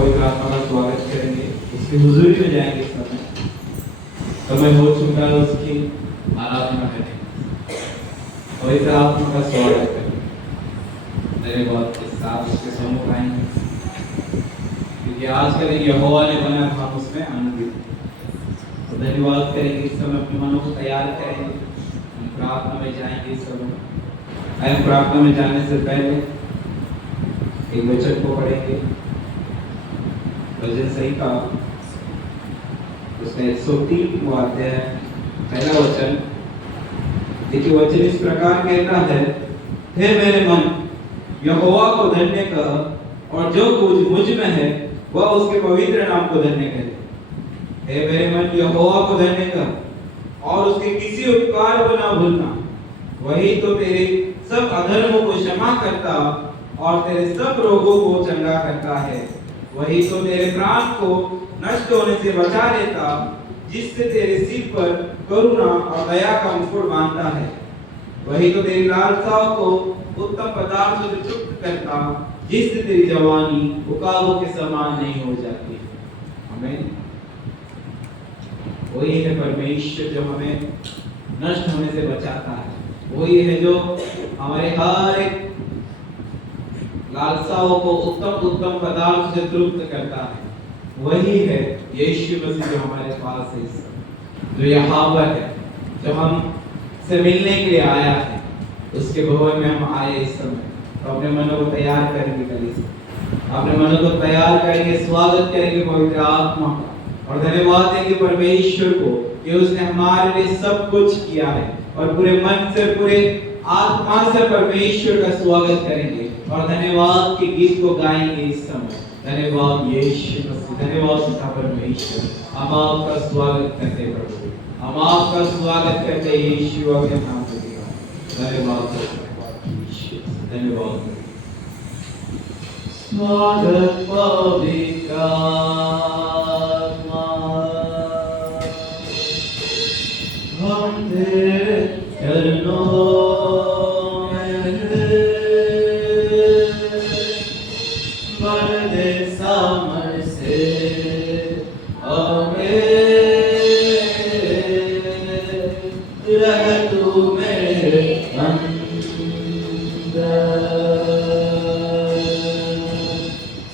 पवित्र आत्मा का स्वागत करेंगे, उसकी हुजूरी में जाएंगे। इस समय हो चुका है, उसकी आराधना करेंगे, पवित्र आत्मा का स्वागत करेंगे, धन्यवाद के साथ उसके सम्मुख आएंगे, क्योंकि आज का दिन यहोवा ने बनाया, हम उसमें आनंदित हैं। तो धन्यवाद करेंगे, इस समय अपने मनों को तैयार करेंगे, हम प्रार्थना में जाएंगे। इस समय हम प्रार्थना में जाने से पहले एक वचन को पढ़ेंगे, भजन संहिता उसमें 103 अध्याय पहला वचन। देखिए, वचन इस प्रकार कहता है, हे मेरे मन, यहोवा को धन्य कह, और जो कुछ मुझ में है वह उसके पवित्र नाम को धन्य करे। हे मेरे मन, यहोवा को धन्य कह और उसके किसी उपकार को न भूलना। वही तो तेरे सब अधर्मों को क्षमा करता और तेरे सब रोगों को चंगा करता है। वही तो तेरे प्राण को नष्ट होने से बचा लेता, जिससे तेरे सिर पर करुणा और दया का मुकुट बांधता है। वही तो तेरी लालसाओं को उत्तम पदार्थों से तृप्त करता, जिससे तेरी जवानी उकाबों के समान नहीं हो जाती। आमीन। वही है परमेश्वर जो हमें नष्ट होने से बचाता है, वही है जो हमारे हर एक लालसाओं को उत्तम पदार्थ से तृप्त करता है। वही है यीशु मसीह जो हमारे पास है, जो यहाँ पर है, जो हम से मिलने के लिए आया है। उसके भवन में हम आए इस समय, तो अपने मनों को तैयार करेंगे, कलीसिया अपने मनों को तैयार करेंगे, स्वागत करेंगे पवित्र आत्मा का, और धन्यवाद देंगे परमेश्वर को कि उसने हमारे लिए सब कुछ किया है, और पूरे मन से पूरे आत्मा से परमेश्वर का स्वागत करेंगे और धन्यवाद के गीत को गाएंगे इस समय। धन्यवाद यीशु मसीह, धन्यवाद पिता परमेश्वर, हम आपका स्वागत करते हैं प्रभु, हम आपका स्वागत करते हैं यीशु के नाम में। धन्यवाद यीशु, धन्यवाद। स्वागत पवित्र आत्मा, हम तेरे चरणों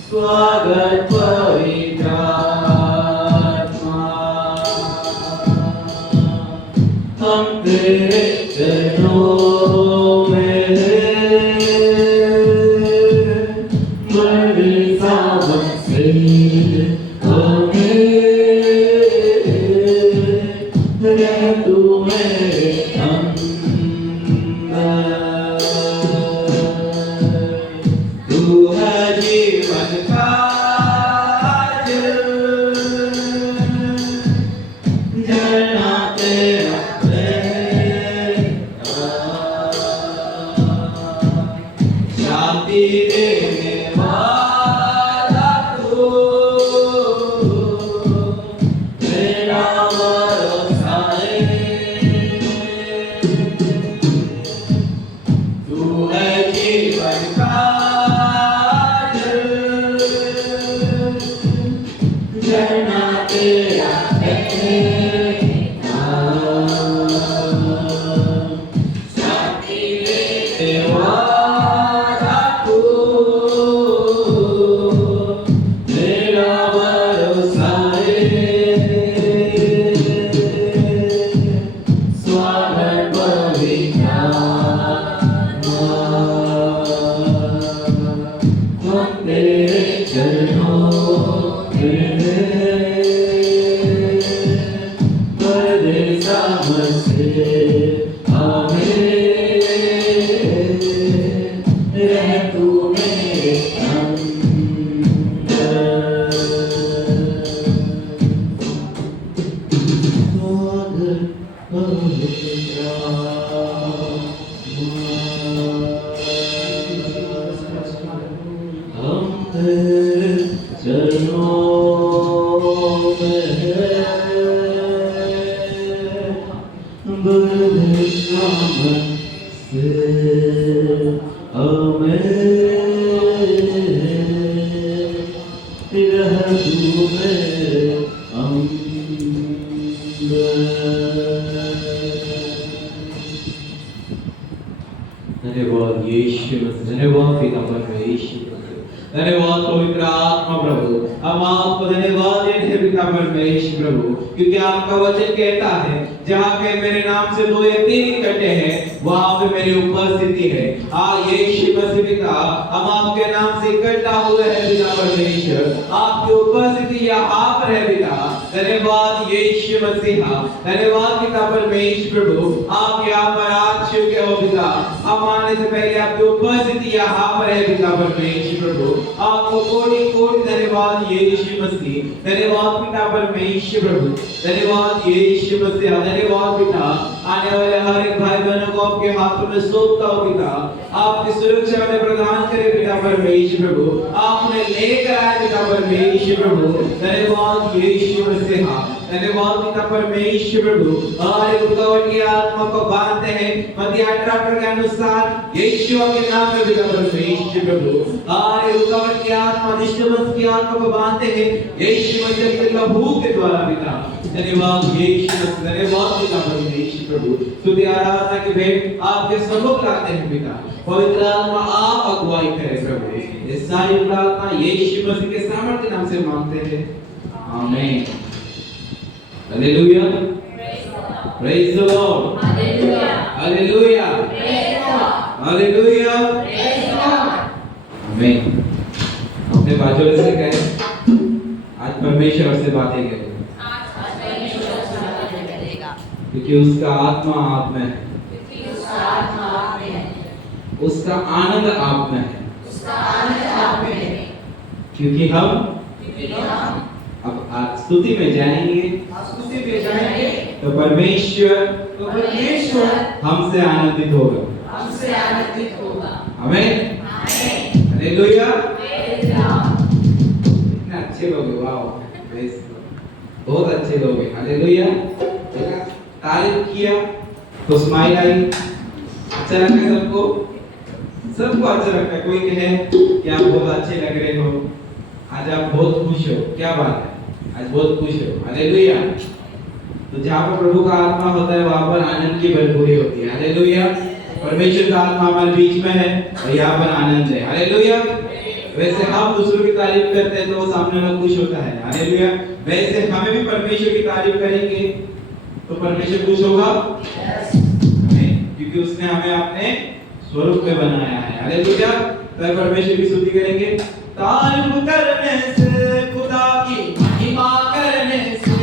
स्वागत पवित्र आत्मा, हम तेरे चरणों में मर्द सावन से हमें रह तू मेरे अंदर। तू है जीवन का झरना, तेरा शांति देने वाला तू, मेरा भरोसा है। तू है जीवन का झरना, तेरा शांति देने वाला तू, मेरा भरोसा है। स्वागत पवित्र आत्मा, हम तेरे चरणों में परदेसा से हमें रह तू मेरे अंदर। स्वागत पवित्र आत्मा, हम तेरे चरणों यीशु मसीह, धन्यवाद पिता परमेश्वर यीशु मसीह, धन्यवाद पवित्र आत्मा प्रभु। हम आपको धन्यवाद देते हैं पिता परमेश्वर प्रभु, क्योंकि आपका वचन कहता है जहाँ पे मेरे नाम से 2 या 3 इकट्ठे हैं वहां पे मेरी उपस्थिति है। यीशु मसीह पिता, हम आपके नाम से इकट्ठा हुए हैं पिता परमेश्वर, आपकी उपस्थिति यहाँ पर है पिता। धन्यवाद यीशु मसीह, धन्यवाद पिता परमेश्वर प्रभु, आप यहाँ पर आ चुके हो पिता। हम आने से पहले आपकी उपस्थिति यहाँ पर है पिता परमेश्वर प्रभु, आपको कोटि कोटि धन्यवाद यीशु मसीह, धन्यवाद पिता परमेश्वर प्रभु, धन्यवाद यीशु मसीह, धन्यवाद पिता। आने वाले हर एक भाई बहनों को आपके हाथों में सौंपता हूं पिता, आपकी सुरक्षा में प्रदान करे पिता परमेश्वर प्रभु, आपने लेकर आए पिता परमेश्वर प्रभु, धन्यवाद यीशु मसीह, धन्यवाद पिता परमेश्वर प्रभु। हर एक रुकावट की आत्मा को बांधते हैं मत्ती 18 के अनुसार यीशु के नाम में पिता परमेश्वर प्रभु। हर एक रुकावट की आत्मा, डिस्टर्बेंस की आत्मा को बांधते हैं यीशु मसीह के लहू के द्वारा पिता। धन्यवाद यीशु मसीह, धन्यवाद पिता परमेश्वर प्रभु। स्तुति आराधना की भेंट आपके सम्मुख लाते हैं पिता, पवित्र आत्मा आप अगुवाई करें प्रभु। ये सारी प्रार्थना यीशु मसीह के सामर्थ्य नाम से मांगते हैं, आमीन। Hallelujah, praise the Lord, hallelujah, hallelujah, hallelujah, आमीन। अपने बाजू से कहें, आज परमेश्वर से बातें करें, क्योंकि उसका आत्मा आप में है, उसका आनंद आप में है, क्योंकि हम अब स्तुति में जाएंगे, तो परमेश्वर हमसे आनंदित होगा, आमीन, हालेलुया। इतने अच्छे लोग हैं, वाह, बहुत अच्छे लोग हैं, हालेलुया। तारीफ किया तो स्माइल आई, अच्छा लगा सबको, सबको अच्छा लगता है। कोई कहे कि आप बहुत अच्छे लग रहे हो, आज आप बहुत खुश हो, क्या बात है, आज बहुत खुश हो, हालेलुया। तो जहाँ पर प्रभु का आत्मा होता है वहाँ पर आनंद की भरपूरी होती है, हालेलुया। परमेश्वर का आत्मा हमारे बीच में है और यहाँ पर आनंद है, हालेलुया। वैसे हम दूसरों की तारीफ करते हैं तो वो सामने वाला खुश होता है, हालेलुया। वैसे हमें भी परमेश्वर की तारीफ करेंगे तो परमेश्वर खुश होगा, क्योंकि उसने हमें अपने स्वरूप में बनाया है, हालेलुया। तो परमेश्वर की स्तुति करेंगे, तारीफ करने से, खुदा की महिमा करने से,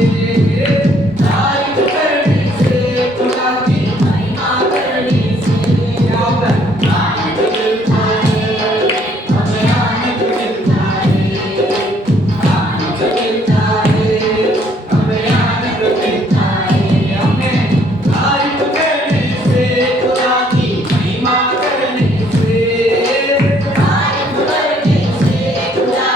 तारीफ करने से, खुदा की महिमा करने से, क्या होता है, आनंद मिलता है, हमें आनंद मिलता है, आनंद मिलता है, हमें आनंद मिलता है, हमें तारीफ करने से, खुदा की महिमा करने से, तारीफ करने से, खुदा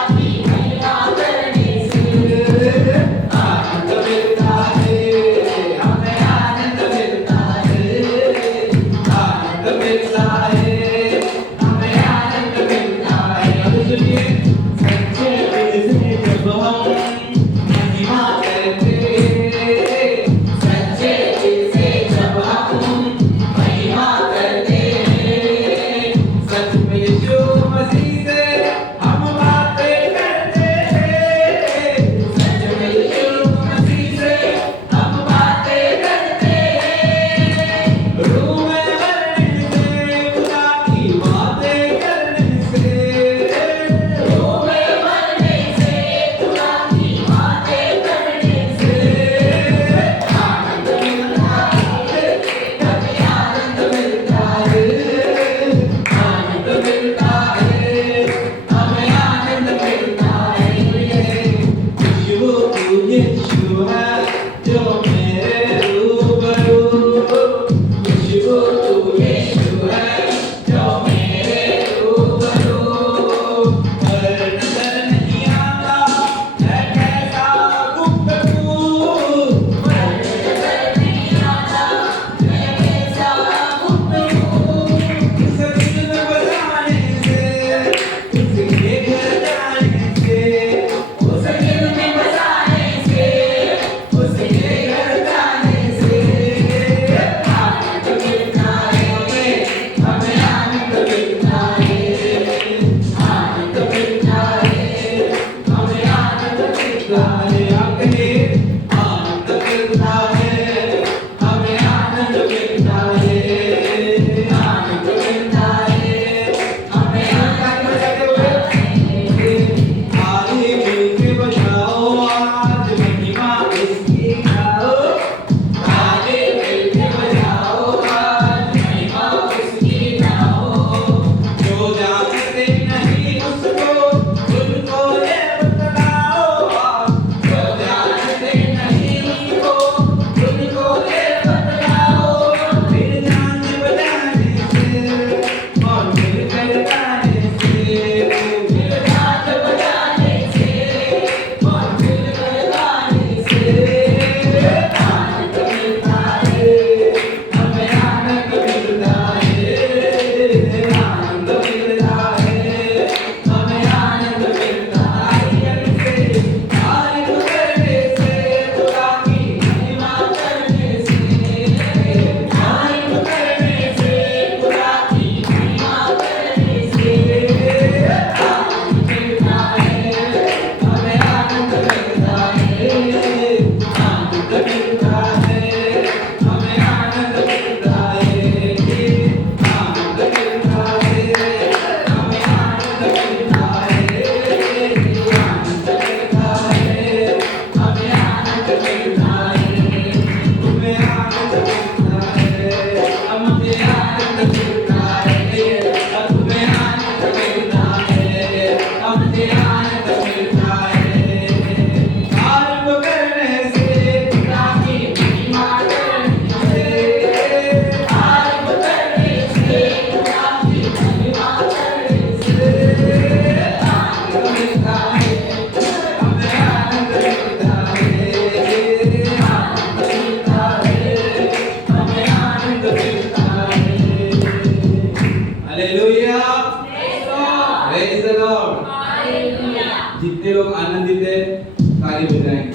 लोग आनंदित है, ताली बजाएंगे।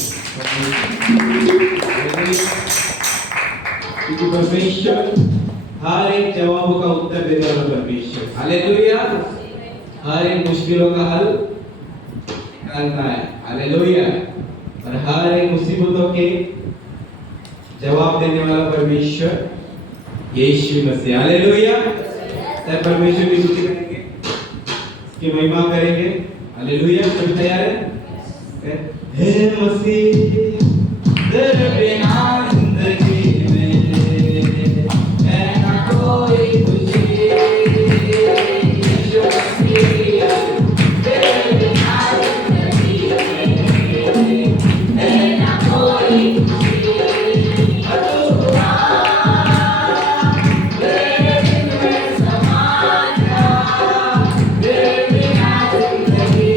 क्योंकि परमेश्वर हर एक जवाबों का उत्तर देने वाला परमेश्वर, हालेलुया। हर एक मुश्किलों का हल निकालता है, हालेलुया। और हर एक मुसीबतों के जवाब देने वाला परमेश्वर यीशु मसीह, हालेलुया। तब परमेश्वर की स्तुति करेंगे, उसकी महिमा करेंगे, हालेलुया। सब तैयार है? हे मसीह तेरे बिना जिंदगी में है ना कोई खुशी, यीशु मसीह तेरे बिना जिंदगी में है ना कोई खुशी। तेरे दिल में समा जा, तेरे बिना जिंदगी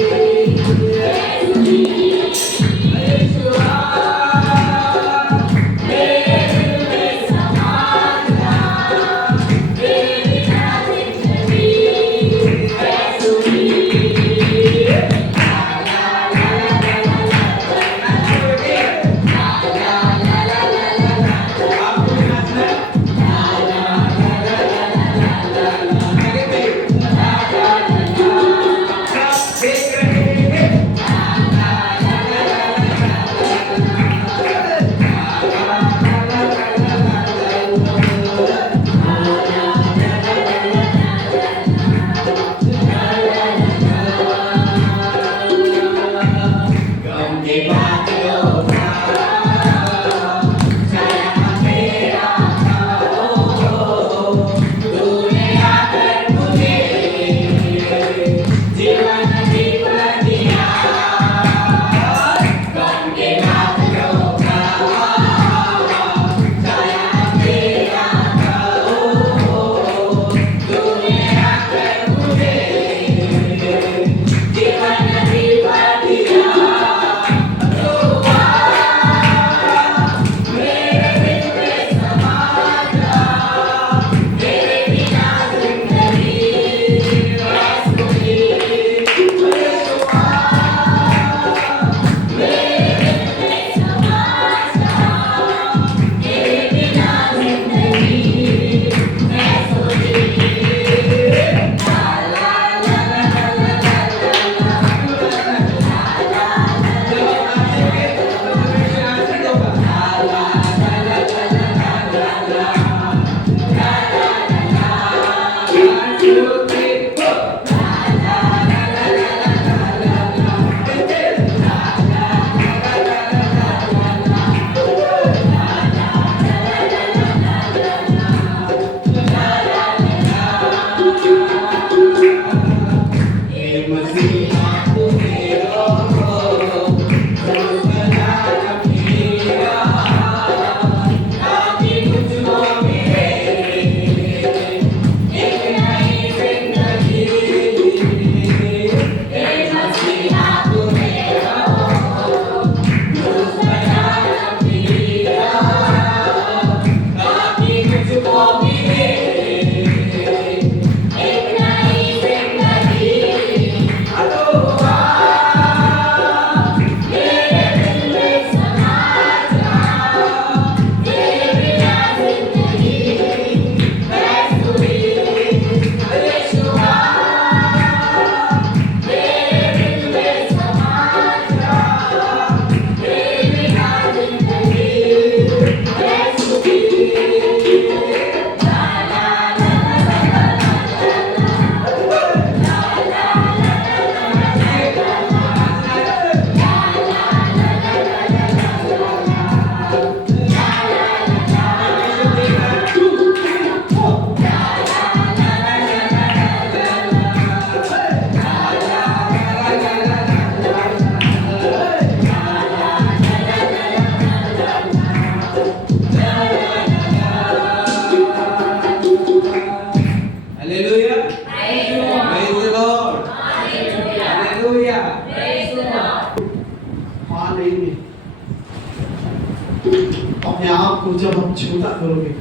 अपने आप को जब हम छोटा करोगे,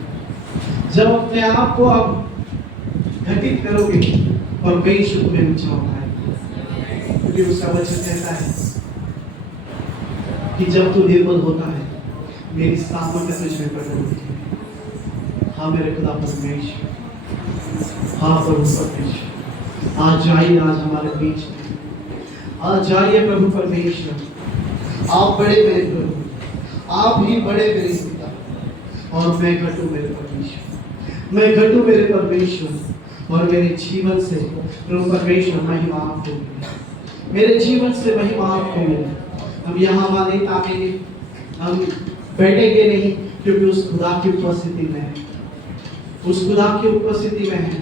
जब अपने आप को आप घटित करोगे, परमेश्वर तुम्हें ऊंचा उठाएगा। क्योंकि उसका वचन कहता है कि जब तू निर्मल होता है मेरी सामर्थ्य तुझ में प्रकट होती है। हाँ मेरे खुदा परमेश्वर, हाँ प्रभु परमेश्वर, आज जाइए आज हमारे बीच में, आज जाइए प्रभु परमेश्वर। आप बड़े मेरे प्रभु, आप ही बड़े मेरे पिता, और मैं घटू मेरे परमेश्वर, मैं घटू मेरे परमेश्वर, और मेरे जीवन से प्रभु परमेश्वर महिमा आपको मिले, मेरे जीवन से महिमा आपको मिले। हम यहाँ वाले ताकेंगे, हम बैठेंगे नहीं, क्योंकि उस खुदा की उपस्थिति में है, उस खुदा की उपस्थिति में है।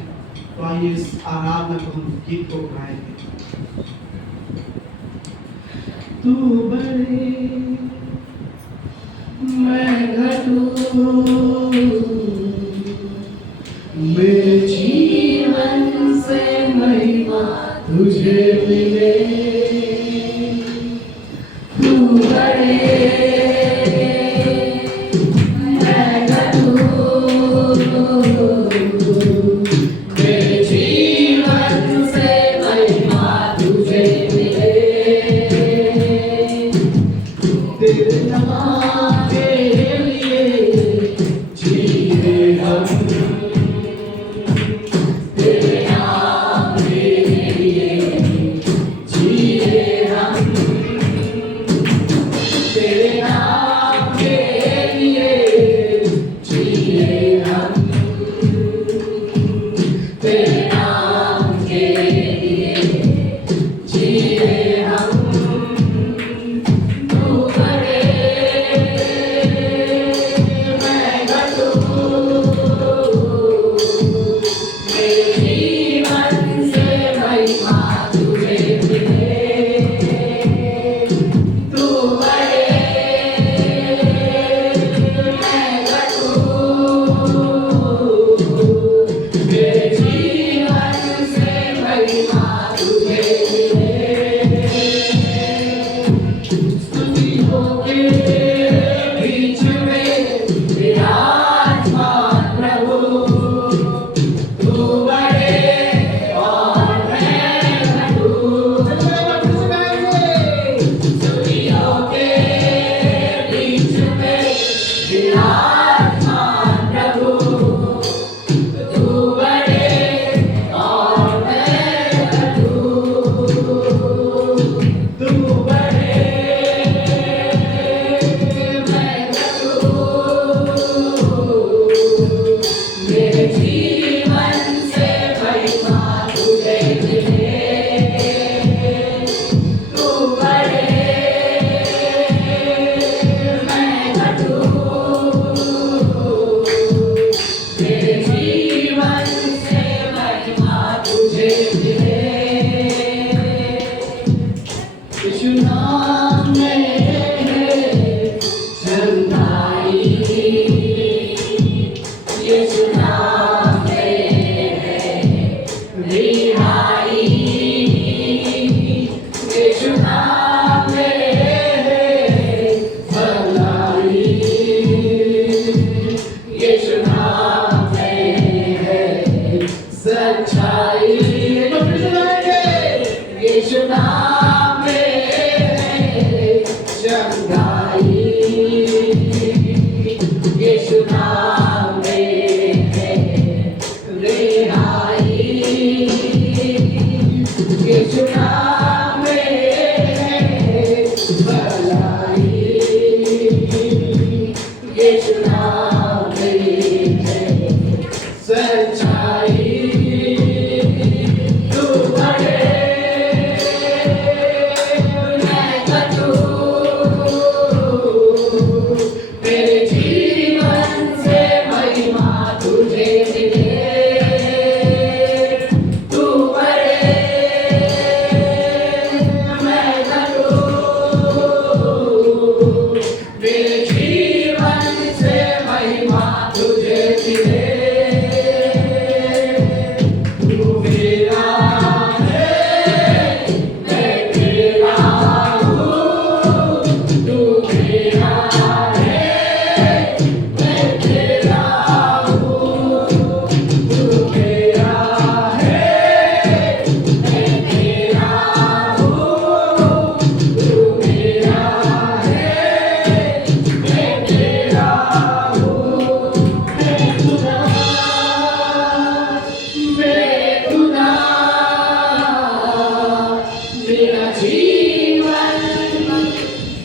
तो आइए इस आराधना को हम गीत को गाएंगे। तू बड़े मैं घटू, मेरे जीवन से महिमा तुझे मिले। तू बड़े मैं घटू, मेरे जीवन से महिमा तुझे मिले। तेरे नाम के लिए जिए हम, तेरे नाम के लिए जिए हम, तेरे नाम के लिए जिए हम, तेरे नाम के लिए जिए हम।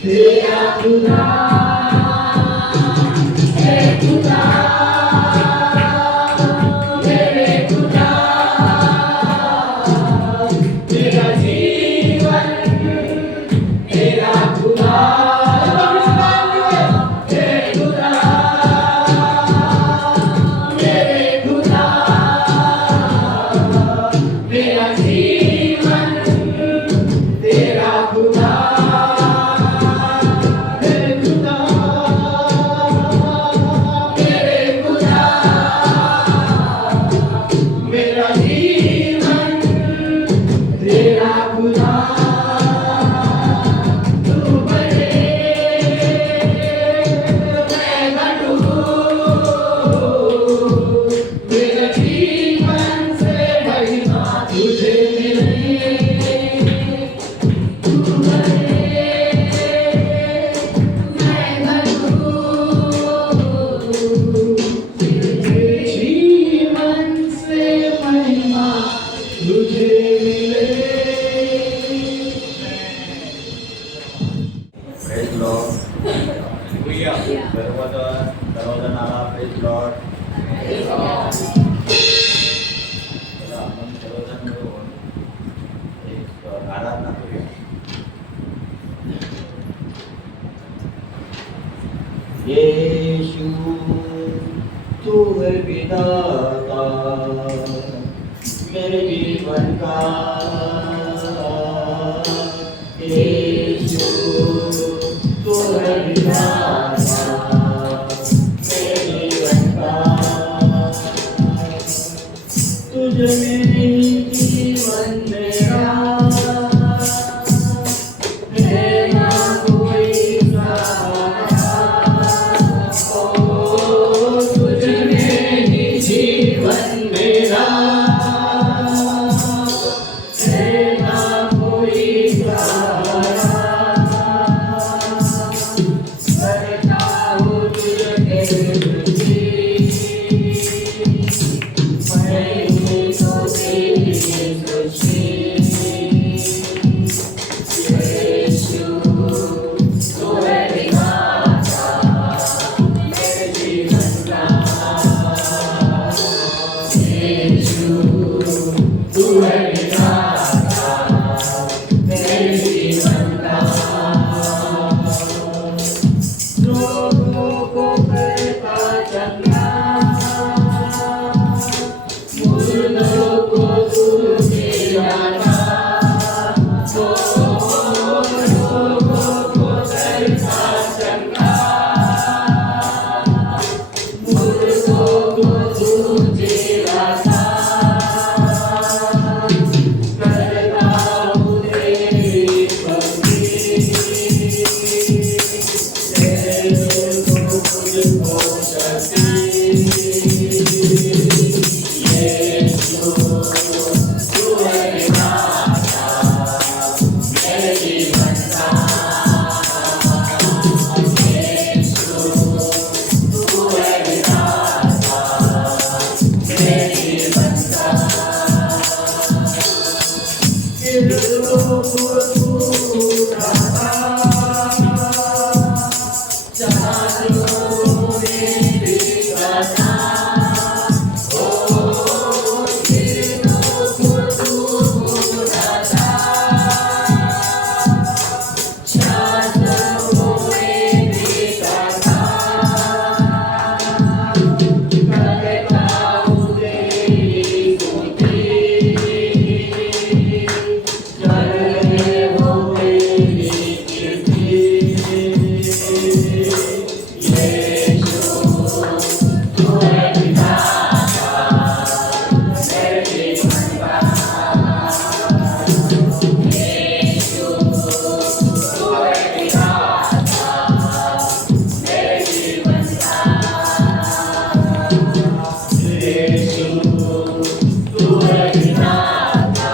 तेरा खुदा है खुदा मेरे खुदा मेरा जीवन तेरा खुदा हे खुदा मेरे खुदा मेरा जीवन तेरा खुदा मेरे खुदा मेरे खुदा मेरा जीवन तेरा खुदा तू बड़े मैं घटू मेरे जीवन से महिमा तुझे मिले तू जीवन से महिमा तुझे मिले प्रेज लॉर्ड सर्वजणाला प्रेज लॉर्ड चला आपण सर्वजण मिळून एक आराधना करूया यीशु तू है विधाता मेरे जीवन का यीशु तू है विधाता मेरे जीवन का तुझे मेरी जीवन मेरा मेरा कोई सहारा तुझे मेरी जीवन मेरा मेरा कोई सहारा करता हूँ तुझे तेरी मैं तो तेरी खुशी यीशु तू है विधाता मेरे जीवन का यीशु तू है विधाता मेरे जीवन का लोगों को करता चंगा मुर्दों को तू जिलाता लोगों को करता चंगा मुर्दों को तू जिलाता करता हूँ तेरी भक्ति तेरे को मुझको शक्ति यीशु तू है विधाता मेरे जीवन का यीशु तू है विधाता मेरे जीवन का किरणों को तू उठाता चारों में दिखाता किरणों को तू उठाता चारों में दिखाता करता हूँ तेरी स्तुति करने हो तेरी कीर्ति यीशु तू है विधाता मेरे जीवन का यीशु तू है विधाता मेरे जीवन का यीशु तू है विधाता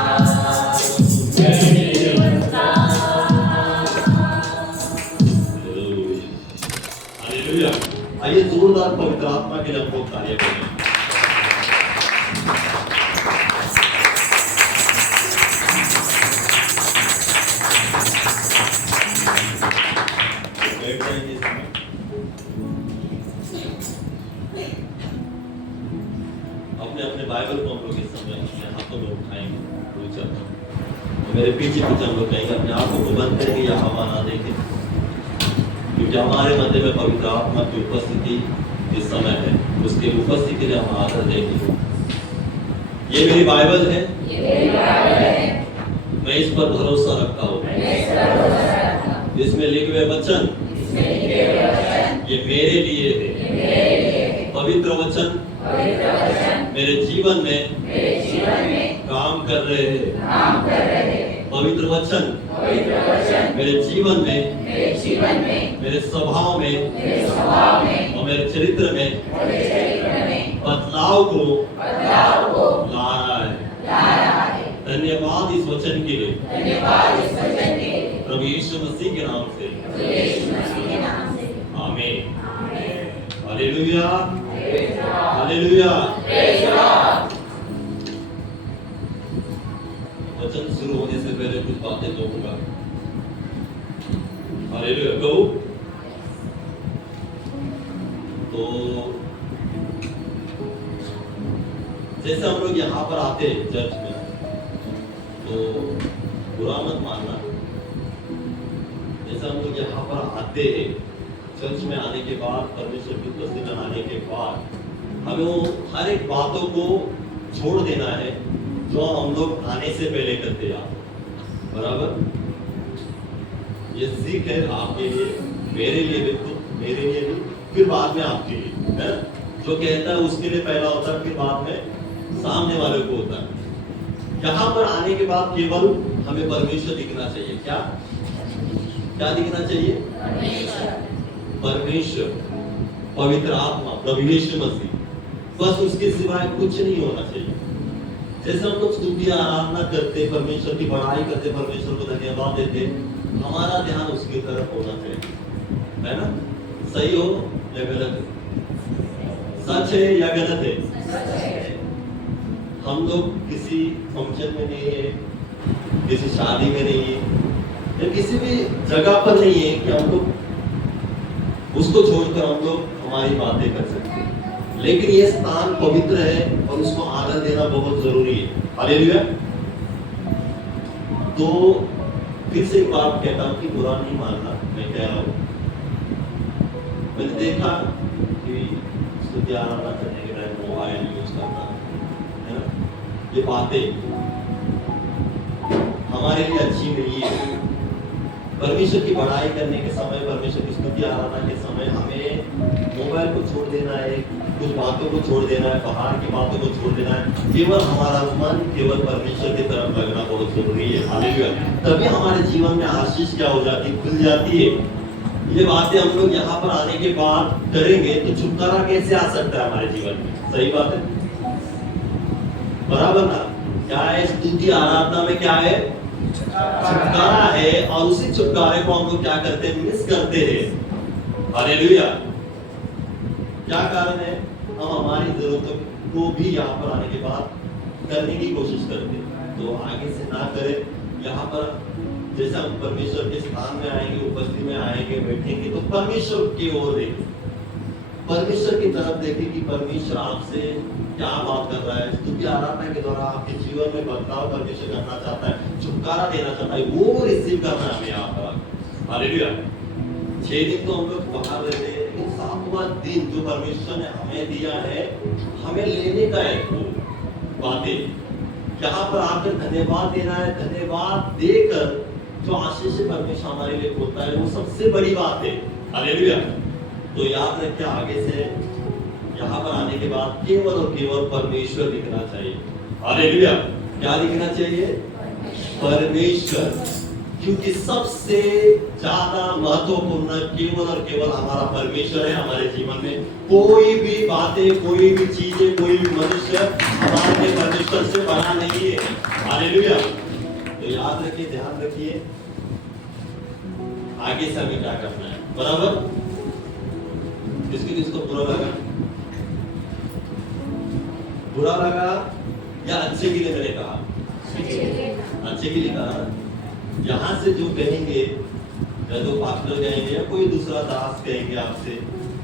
मेरे जीवन का हालेलुया। आइए जोरदार पवित्र आत्मा के लिए हम लोग तालियां करें। बैठ जाएंगे इस समय। अपने अपने बाइबल को हम लोग इस समय अपने हाथों में उठाएंगे। मेरे पीछे पीछे हम लोग कहेंगे अपने आंखों को बंद करके या हवा ना देखें, क्योंकि हमारे मध्य में पवित्र आत्मा की उपस्थिति इस समय है। उसके उपस्थिति के लिए हम आदर देंगे। ये मेरी बाइबल है, मैं इस पर भरोसा रखता हूँ। इसमें लिखे हुए वचन ये मेरे लिए है। पवित्र वचन मेरे जीवन में काम कर रहे हैं। पवित्र वचन मेरे जीवन में, मेरे स्वभाव में और मेरे चरित्र में बदलाव को ला रहा है। धन्यवाद इस वचन के लिए, प्रभु यीशु मसीह के नाम से, आमीन। Hallelujah, hallelujah. वचन शुरू होने से पहले कुछ बातें कहूंगा। हालेलुया कहो। तो जैसे हम लोग यहाँ पर आते हैं चर्च में, तो बुरा मत मानना। जैसे हम लोग यहाँ पर आते हैं चर्च में आने के बाद, परमेश्वर की उपस्थिति में आने के बाद, हमें वो हर एक बातों को छोड़ देना है जो हम लोग आने से पहले करते हैं। बराबर, ये सीख है आपके लिए, मेरे लिए भी, मेरे लिए भी, फिर बाद में आपके लिए है। जो कहता है उसके लिए पहला होता है, फिर बाद में सामने वाले को होता है। यहाँ पर आने के बाद केवल हमें परमेश्वर दिखना चाहिए। क्या क्या दिखना चाहिए? परमेश्वर, पवित्र आत्मा, प्रभु यीशु मसीह, बस उसके सिवाय कुछ नहीं होना चाहिए। जैसे हम लोग स्तुति आराधना करते, परमेश्वर की बड़ाई करते, परमेश्वर को धन्यवाद देते, हमारा ध्यान उसकी तरफ होना चाहिए, है ना? सही हो या गलत है? सच है या गलत है? हम लोग किसी फंक्शन में नहीं है, किसी शादी में नहीं है, या किसी भी जगह पर नहीं है कि हम लोग उसको छोड़कर हम लोग हमारी बातें कर सकते हैं। लेकिन ये स्थान पवित्र है और उसको आदर देना बहुत जरूरी है। हालेलुया। तो फिर से एक बात कहता हूँ कि बुरा नहीं मानना, मैं कह रहा हूँ। मैंने देखा कि स्तुति आराधना करने के टाइम मोबाइल यूज करना, है ना, ये बातें हमारे लिए अच्छी नहीं है। परमेश्वर की बड़ाई करने के समय, परमेश्वर की स्तुति आराधना के समय हमें मोबाइल को छोड़ देना है, कुछ बातों को छोड़ देना है, बाहर की बातों को छोड़ देना है। केवल हमारा मन केवल परमेश्वर की तरफ लगना बहुत जरूरी है। हालेलुया। तभी हमारे जीवन में आशीष क्या हो जाती है? खुल जाती है। ये बातें हम लोग यहाँ पर आने के बाद करेंगे तो छुटकारा कैसे आ सकता है हमारे जीवन में? सही बात है, बराबर ना? क्या है? स्तुति आराधना में क्या है? छुटकारा है। और उसी छुटकारे को हम लोग क्या करते हैं? मिस करते हैं। हालेलुया। क्या कारण है? हम हमारी जरूरतों को भी यहाँ पर आने के बाद करने की कोशिश करते हैं। तो आगे से ना करें। यहाँ पर जैसे हम परमेश्वर के स्थान में आएंगे, उपस्थिति में आएंगे, बैठेंगे, तो परमेश्वर की ओर देखें, परमेश्वर की तरफ देखें कि परमेश्वर आपसे क्या बात कर रहा है। स्तुति आराधना के द्वारा आपके जीवन में बदलाव परमेश्वर करना चाहता है, छुटकारा देना चाहता है, वो रिसीव करना है हमें यहाँ पर। हालेलुया। 6 दिन तो हम लोग बाहर रहते हैं, लेकिन 7वां दिन जो परमेश्वर ने हमें दिया है, हमें लेने का है वो बातें। यहाँ पर आकर धन्यवाद देना है। धन्यवाद देकर जो आशीष परमेश्वर हमारे लिए होता है, वो सबसे बड़ी बात है। हालेलुया। तो याद रखिए, आगे से यहाँ पर आने के बाद केवल और केवल परमेश्वर दिखना चाहिए। हालेलुया। क्या दिखना चाहिए? परमेश्वर। क्योंकि सबसे ज्यादा महत्वपूर्ण केवल और केवल हमारा परमेश्वर है हमारे जीवन में। कोई भी बातें, कोई भी चीजें, कोई भी मनुष्य हमारे परमेश्वर से बड़ा नहीं है। हालेलुया। तो याद रखिए, ध्यान रखिए, आगे से हमें क्या करना है। बराबर? किसको बुरा लगा? बुरा लगा या अच्छे के लिए? मैंने कहा अच्छे के लिए कहा। यहाँ से जो कहेंगे, या तो पास्टर कहेंगे या कोई दूसरा दास कहेंगे आपसे,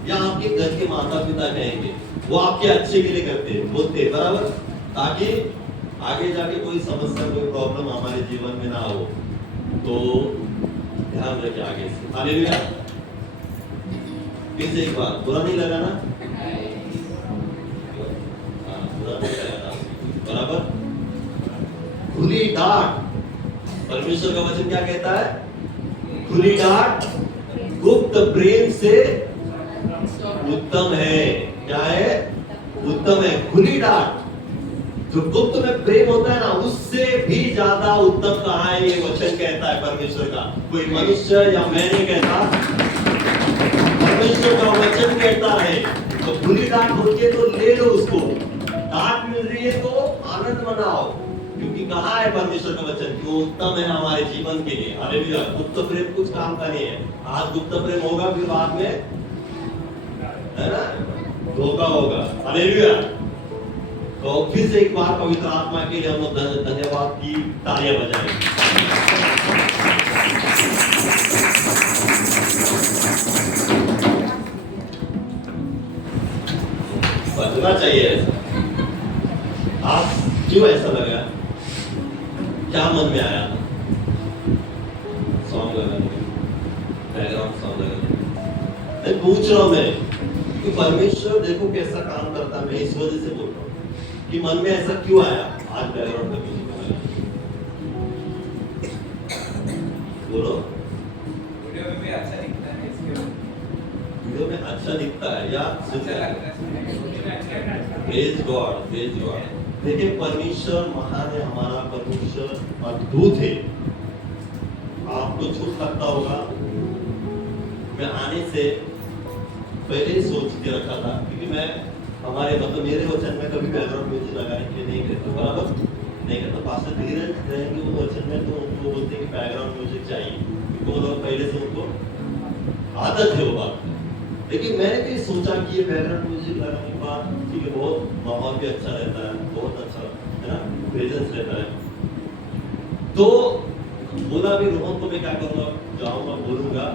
या आपके घर के माता पिता कहेंगे, वो आपके अच्छे के लिए करते हैं, बोलते हैं, बराबर, ताकि आगे जाके कोई समस्या कोई प्रॉब्लम हमारे जीवन में ना हो। तो ध्यान रखें आगे से। हालेलुया। फिर से एक बार, बुरा नहीं लगा ना? हाँ, बुरा नहीं लगा ना, बराबर। खुली डांट, परमेश्वर का वचन क्या कहता है? खुली डांट गुप्त प्रेम से उत्तम है। क्या है? उत्तम है। खुली डांट, जो गुप्त में प्रेम होता है ना, उससे भी ज्यादा उत्तम कहाँ है? ये वचन कहता है परमेश्वर का। कोई मनुष्य या मैं नहीं कहता, परमेश्वर का वचन कहता है। तो खुली डांट होती है तो ले लो उसको, डांट मिल रही है तो आनंद मनाओ, क्योंकि कहाँ है परमेश्वर का वचन कि वो उत्तम है हमारे जीवन के लिए। हालेलुया। गुप्त प्रेम कुछ काम का नहीं है। आज गुप्त प्रेम होगा, फिर बाद में, है ना, धोखा होगा। हालेलुया। तो फिर से एक बार पवित्र आत्मा के लिए हम लोग धन्यवाद की तालियां बजाएं। बजना चाहिए ऐसा। आप क्यों ऐसा लगा? क्या मन में आया? सॉन्ग लगा, बैकग्राउंड सॉन्ग लगा। मैं पूछ रहा हूं मैं कि परमेश्वर देखो कैसा काम करता है। मैं इस वजह से बोल रहा हूं कि मन में ऐसा क्यों आया आज बैकग्राउंड का म्यूजिक लगा। बोलो। वीडियो में भी अच्छा दिखता है, इसके वीडियो में अच्छा दिखता है या अच्छा लगता है। Praise God, praise God. देखिए परमेश्वर महान है, हमारा परमेश्वर अद्भुत है। आपको झूठ लगता होगा, मैं आने से पहले ही सोच के रखा था, क्योंकि मैं हमारे मतलब मेरे वचन में कभी बैकग्राउंड म्यूजिक लगाने के नहीं कहता, बराबर नहीं कहता। पास्टर धीरे रहेंगे वो वचन में, तो उनको बोलते हैं कि बैकग्राउंड म्यूजिक चाहिए, क्योंकि वो लोग पहले से उनको आदत है वो बात। लेकिन मैंने भी सोचा कि ये बैकग्राउंड म्यूजिक लगाने के बाद ठीक है, बहुत माहौल भी अच्छा रहता है, बहुत अच्छा है ना, प्रेजेंस रहता है। तो बोला भी रोहन को मैं क्या करूँगा, जाऊँगा बोलूँगा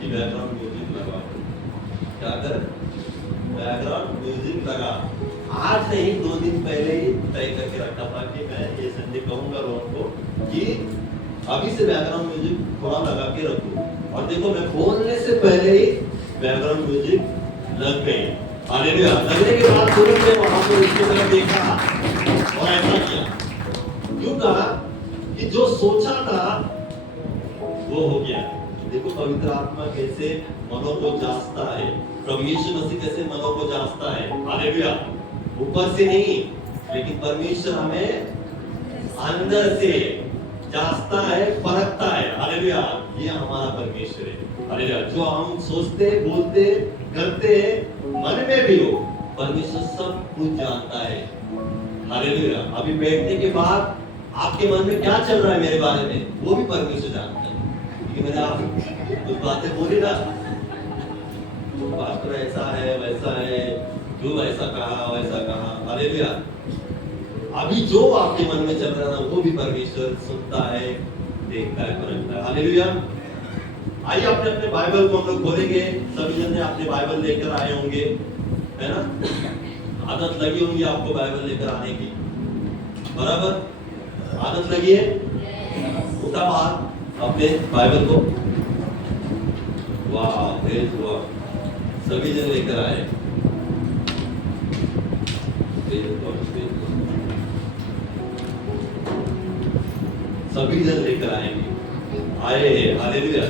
कि बैकग्राउंड म्यूजिक लगा। क्या कर? बैकग्राउंड म्यूजिक लगा। आज नहीं, 2 दिन पहले ही तय करके रखा था कि मैं ये संडे कहूँगा रोहन को कि अभी से बैकग्राउंड म्यूजिक थोड़ा लगा के रखूँ। और देखो मैं बोलने से पहले ही बैकग्राउंड म्यूजिक लग गई। हालेलुया। लगने के बाद तुरंत मैं वहां पर उसकी तरफ देखा और ऐसा किया। क्यों कहा? कि जो सोचा था वो हो गया। देखो पवित्र आत्मा कैसे मनों को जांचता है, प्रभु यीशु मसीह कैसे मनों को जांचता है। हालेलुया। ऊपर से नहीं, लेकिन परमेश्वर हमें अंदर से जांचता है, परखता है। हालेलुया। ये हमारा परमेश्वर है। हालेलुया। जो हम सोचते, बोलते, करते मन में भी हो, परमेश्वर सब कुछ जानता है। हालेलुया। अभी बैठने के बाद आपके मन में क्या चल रहा है मेरे बारे में, वो भी परमेश्वर जानता है। क्योंकि मैंने आप कुछ बातें बोली ना, पास्टर ऐसा है, वैसा है, जो ऐसा कहा, वैसा कहा। हालेलुया। अभी जो आपके मन में चल रहा है ना, वो भी परमेश्वर सुनता है, देखता है, परखता है। हालेलुया। आइए अपने अपने बाइबल को हम लोग खोलेंगे। सभी जन ने अपने बाइबल लेकर आए होंगे, है ना? आदत लगी होंगी आपको बाइबल लेकर आने की, बराबर? आदत लगी है? उठाओ हाथ अपने बाइबल को। वाह, प्रेज गॉड। सभी जन लेकर आए। Praise God, praise God. सभी जन लेकर आएंगे, आए हैं। हालेलुया।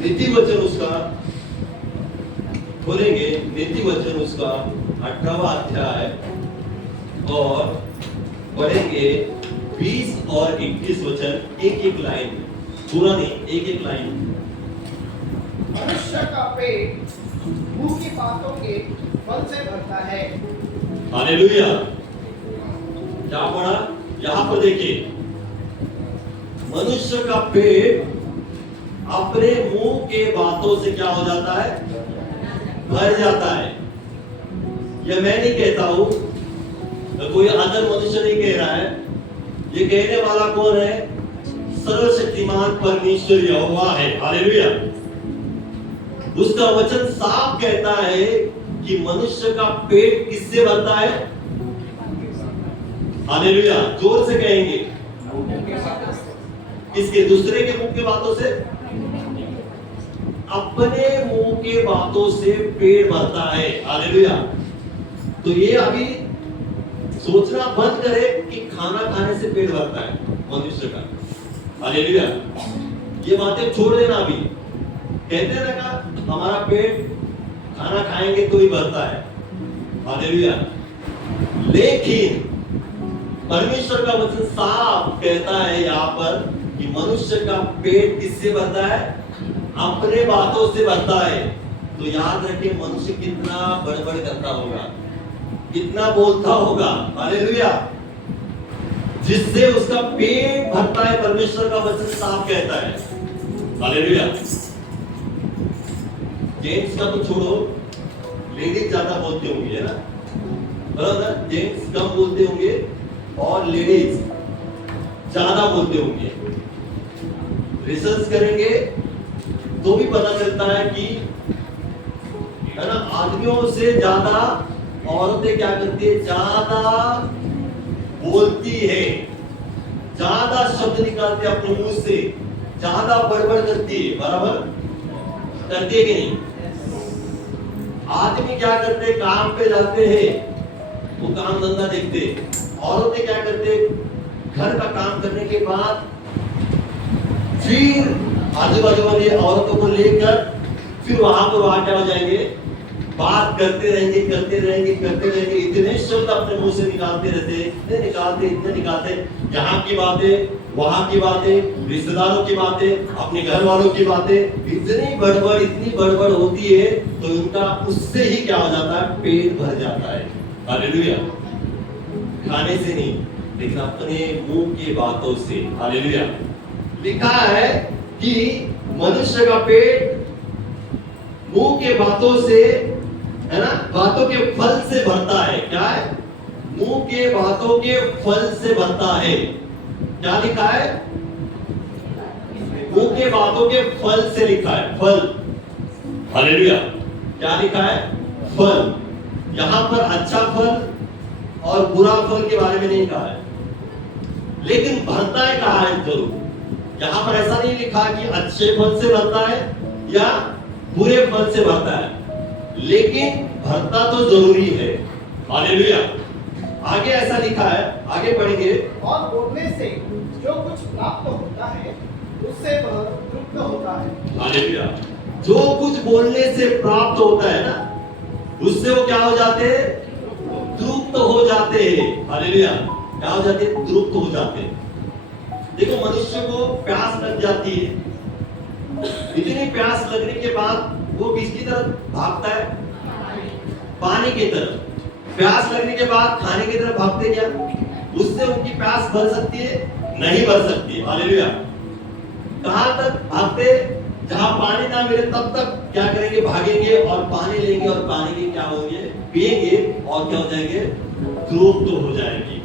नीति वचन उसका खोलेंगे। नीति वचन उसका 18वां अध्याय और पढ़ेंगे 20 और 21 वचन, एक एक लाइन, पूरा नहीं, एक एक लाइन। मनुष्य का पेट मुंह की बातों के फल से भरता है। हालेलुया। क्या पढ़ा? यहाँ पर देखिए, मनुष्य का पेट अपने मुंह के बातों से क्या हो जाता है? भर जाता है। यह मैं नहीं कहता हूं, तो कोई अदर मनुष्य नहीं कह रहा है। ये कहने वाला कौन है? सर्वशक्तिमान परमेश्वर यहोवा है। हालेलुया। उसका वचन साफ कहता है कि मनुष्य का पेट किससे भरता है? हालेलुया। जोर से कहेंगे। किसके? दूसरे के मुंह की बातों से? अपने मुंह के बातों से पेट भरता है। हालेलुया। तो ये अभी सोचना बंद करे कि खाना खाने से पेट भरता है मनुष्य का। हालेलुया। ये बातें छोड़ देना। अभी कहते हैं ना हमारा पेट खाना खाएंगे तो ही भरता है। हालेलुया। लेकिन परमेश्वर का वचन साफ कहता है यहाँ पर कि मनुष्य का पेट किससे भरता है? अपने बातों से भरता है। तो याद रखिए, मनुष्य कितना बड़बड़ करता होगा, कितना बोलता होगा। हालेलुया। जिससे उसका पेट भरता है, परमेश्वर का वचन साफ कहता है। हालेलुया। जेंट्स का तो छोड़ो, लेडीज ज्यादा बोलते होंगे, है ना? बराबर। जेंट्स कम बोलते होंगे और लेडीज ज्यादा बोलते होंगे। रिसर्च करेंगे तो भी पता चलता है कि, है ना, आदमियों से ज्यादा औरतें क्या करती है? ज्यादा बोलती है, ज्यादा शब्द निकालती है अपने मुंह से, ज्यादा बड़बड़ करती है। बराबर करती है कि नहीं? आदमी क्या करते? काम पे जाते हैं, वो काम धंधा देखते। औरतें क्या करते? घर का काम करने के बाद फिर आजू बाजू वाली औरतों को लेकर फिर वहां क्या हो जाएंगे? बात करते रहेंगे, करते रहेंगे, करते रहेंगे। इतने शब्द अपने मुंह से निकालते रहते, इतने निकालते, यहाँ की बातें, वहां की बातें, रिश्तेदारों की बातें, अपने घर वालों की बातें, इतनी बड़बड़ होती है तो उनका उससे ही क्या हो जाता है? पेट भर जाता है। हालेलुया। खाने से नहीं, लेकिन अपने मुंह की बातों से। हालेलुया। लिखा है कि मनुष्य का पेट मुंह के बातों से, है ना, बातों के फल से भरता है। क्या है? मुंह के बातों के फल से भरता है। क्या लिखा है? मुंह के बातों के फल से लिखा है। फल। हालेलुया। क्या लिखा है? फल। यहां पर अच्छा फल और बुरा फल के बारे में नहीं कहा है, लेकिन भरता है कहा है जरूर। यहां पर ऐसा नहीं लिखा कि अच्छे फल से भरता है या बुरे फल से भरता है, लेकिन भरता तो जरूरी है। हालेलुया। आगे ऐसा लिखा है, आगे पढ़ेंगे। और बोलने से जो कुछ प्राप्त होता है उससे वह तृप्त होता है। हालेलुया। जो कुछ बोलने से प्राप्त होता है ना, उससे वो क्या हो जाते हैं? तृप्त हो जाते हैं। हालेलुया। क्या हो जाते हैं? तृप्त हो जाते हैं। देखो, मनुष्य को प्यास लग जाती है, इतनी प्यास लगने के बाद वो किसकी तरफ भागता है? पानी की तरफ। प्यास लगने के बाद खाने की तरफ भागते क्या? उससे उनकी प्यास भर सकती है? नहीं भर सकती। हालेलुया। कहां तक भागते? जहां पानी ना मिले तब तक क्या करेंगे? भागेंगे और पानी लेंगे और पानी के क्या होंगे? पिएंगे और क्या हो जाएंगे? तृप्त हो जाएंगे।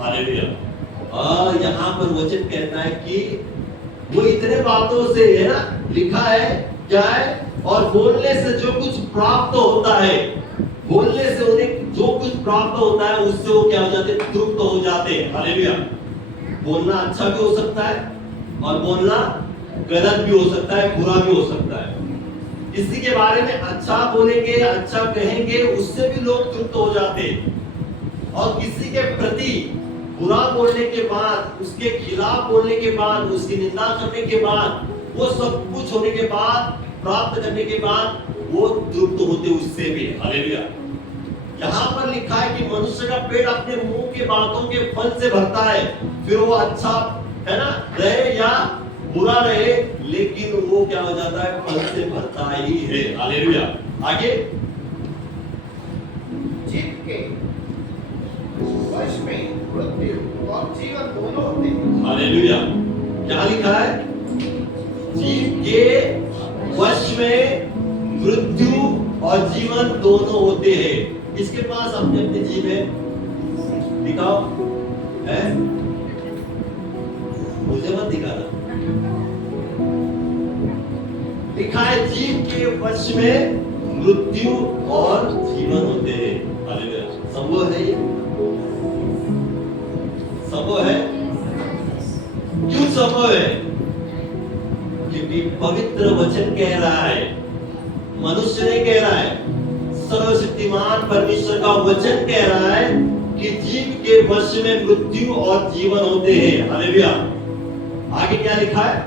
हालेलुया। और यहाँ पर वचन कहता है कि वो इतने बातों से, है ना, लिखा है क्या है? और बोलने से जो कुछ प्राप्त होता है, बोलने से उन्हें जो कुछ प्राप्त होता है उससे वो क्या हो जाते? तृप्त हो जाते हैं। हालेलुया। बोलना अच्छा भी हो सकता है और बोलना गलत भी हो सकता है, बुरा भी हो सकता है। किसी के बारे में अच्छा बोलेंगे, अच्छा कहेंगे, उससे भी लोग तृप्त हो जाते हैं। और किसी के प्रति बुरा बोलने के बाद, उसके खिलाफ बोलने के बाद, उसकी निंदा करने के बाद, वो सब कुछ होने के बाद, प्राप्त करने के बाद वो तृप्त होते उससे भी। हालेलुया। यहाँ पर लिखा है कि मनुष्य का पेट अपने मुंह के बातों के फल से भरता है। फिर वो अच्छा, है ना, रहे या बुरा रहे, लेकिन वो क्या हो जाता है? फल से भरता ही है। हालेलुया। आगे। जीव के वश में मृत्यु और जीवन दोनों होते हैं। हालेलुया। क्या लिखा है? जीव के वश में मृत्यु और जीवन दोनों होते हैं। इसके पास अपने अपने जीव है, दिखाओ है। मुझे मत दिखाना। लिखा है जीव के वश में मृत्यु और जीवन होते हैं। हालेलुया। संभव है ये? संभव है? क्यों संभव है? क्योंकि पवित्र वचन कह रहा है, मनुष्य नहीं कह रहा है, सर्वशक्तिमान परमेश्वर का वचन कह रहा है कि जीव के वश में मृत्यु और जीवन होते हैं। हालेलुया। आगे क्या लिखा है?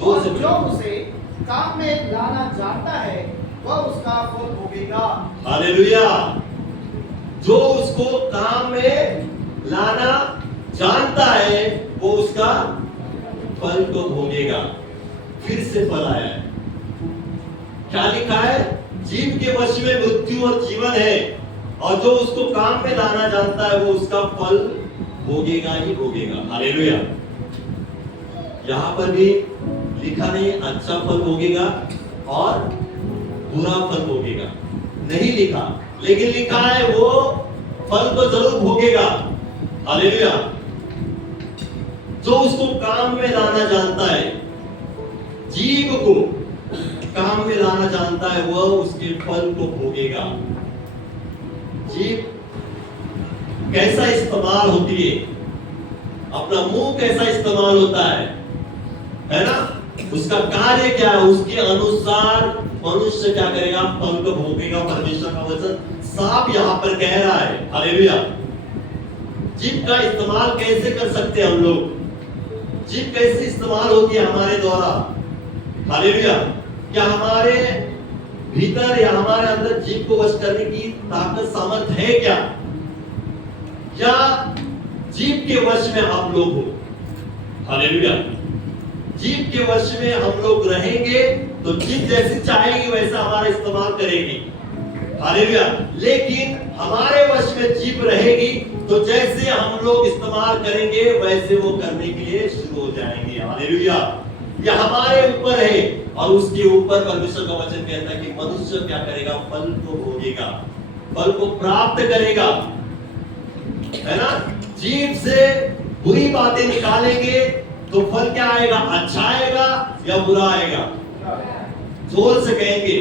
और जो उसे काम में लाना जानता है वह उसका फल भोगेगा। हालेलुया। जो उसको काम में लाना जानता है वो उसका फल को भोगेगा। फिर से फल आया है। क्या लिखा है? जीव के वश में मृत्यु और जीवन है, और जो उसको काम में लाना जानता है वो उसका फल भोगेगा ही भोगेगा। हालेलुया। यहां पर भी लिखा नहीं अच्छा फल भोगेगा और बुरा फल भोगेगा, नहीं लिखा, लेकिन लिखा है वो फल को जरूर भोगेगा। हालेलुया। जो उसको काम में लाना जानता है, जीव को काम में लाना जानता है, वह उसके फल को भोगेगा। जीव कैसा इस्तेमाल होती है, अपना मुंह कैसा इस्तेमाल होता है ना? उसका कार्य क्या है, उसके अनुसार मनुष्य क्या करेगा, फल को भोगेगा। परमेश्वर का वचन साफ यहाँ पर कह रहा है। हालेलुया। जीव का इस्तेमाल कैसे कर सकते हैं हम लोग? जीव कैसे इस्तेमाल होती है हमारे द्वारा? हालेलुया। क्या हमारे भीतर या हमारे अंदर जीव को वश करने की ताकत सामर्थ है क्या? या जीव के वश में आप लोग हो? हालेलुया। जीव के वश में हम लोग रहेंगे तो जीव जैसे चाहेगी वैसा हमारा इस्तेमाल करेगी। हालेलुया। लेकिन हमारे वश में जीव रहेगी तो जैसे हम लोग इस्तेमाल करेंगे वैसे वो करने के लिए शुरू हो जाएंगे। हालेलुया। यह हमारे ऊपर है, और उसके ऊपर परमेश्वर का वचन कहता है कि मनुष्य क्या करेगा, फल को भोगेगा, फल को प्राप्त करेगा, है ना? जीव से बुरी बातें निकालेंगे तो फल क्या आएगा? अच्छा आएगा या बुरा आएगा? जोर से कहेंगे।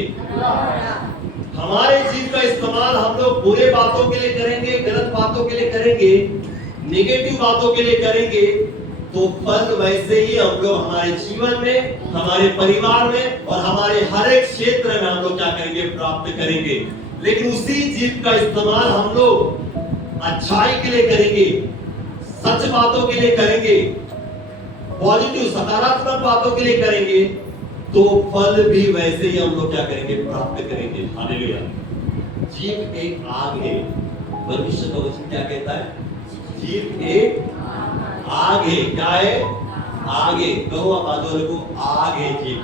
हमारे जीव का इस्तेमाल हम लोग बुरे बातों के लिए करेंगे, गलत बातों के लिए करेंगे, नेगेटिव बातों के लिए करेंगे, तो फल वैसे ही हम लोग हमारे जीवन में, हमारे परिवार में और हमारे हर एक क्षेत्र में हम लोग क्या करेंगे? प्राप्त करेंगे। लेकिन उसी जीव का इस्तेमाल हम लोग अच्छाई के लिए करेंगे, सच बातों के लिए करेंगे, पॉजिटिव सकारात्मक बातों के लिए करेंगे, तो फल भी वैसे ही हम लोग क्या करेंगे? प्राप्त करेंगे। हालेलुया। जीव एक आग है। परमेश्वर का वचन क्या कहता है? जीव एक आग है। क्या है? आग है। कहो आप बाजू वाले को, आग है जीव।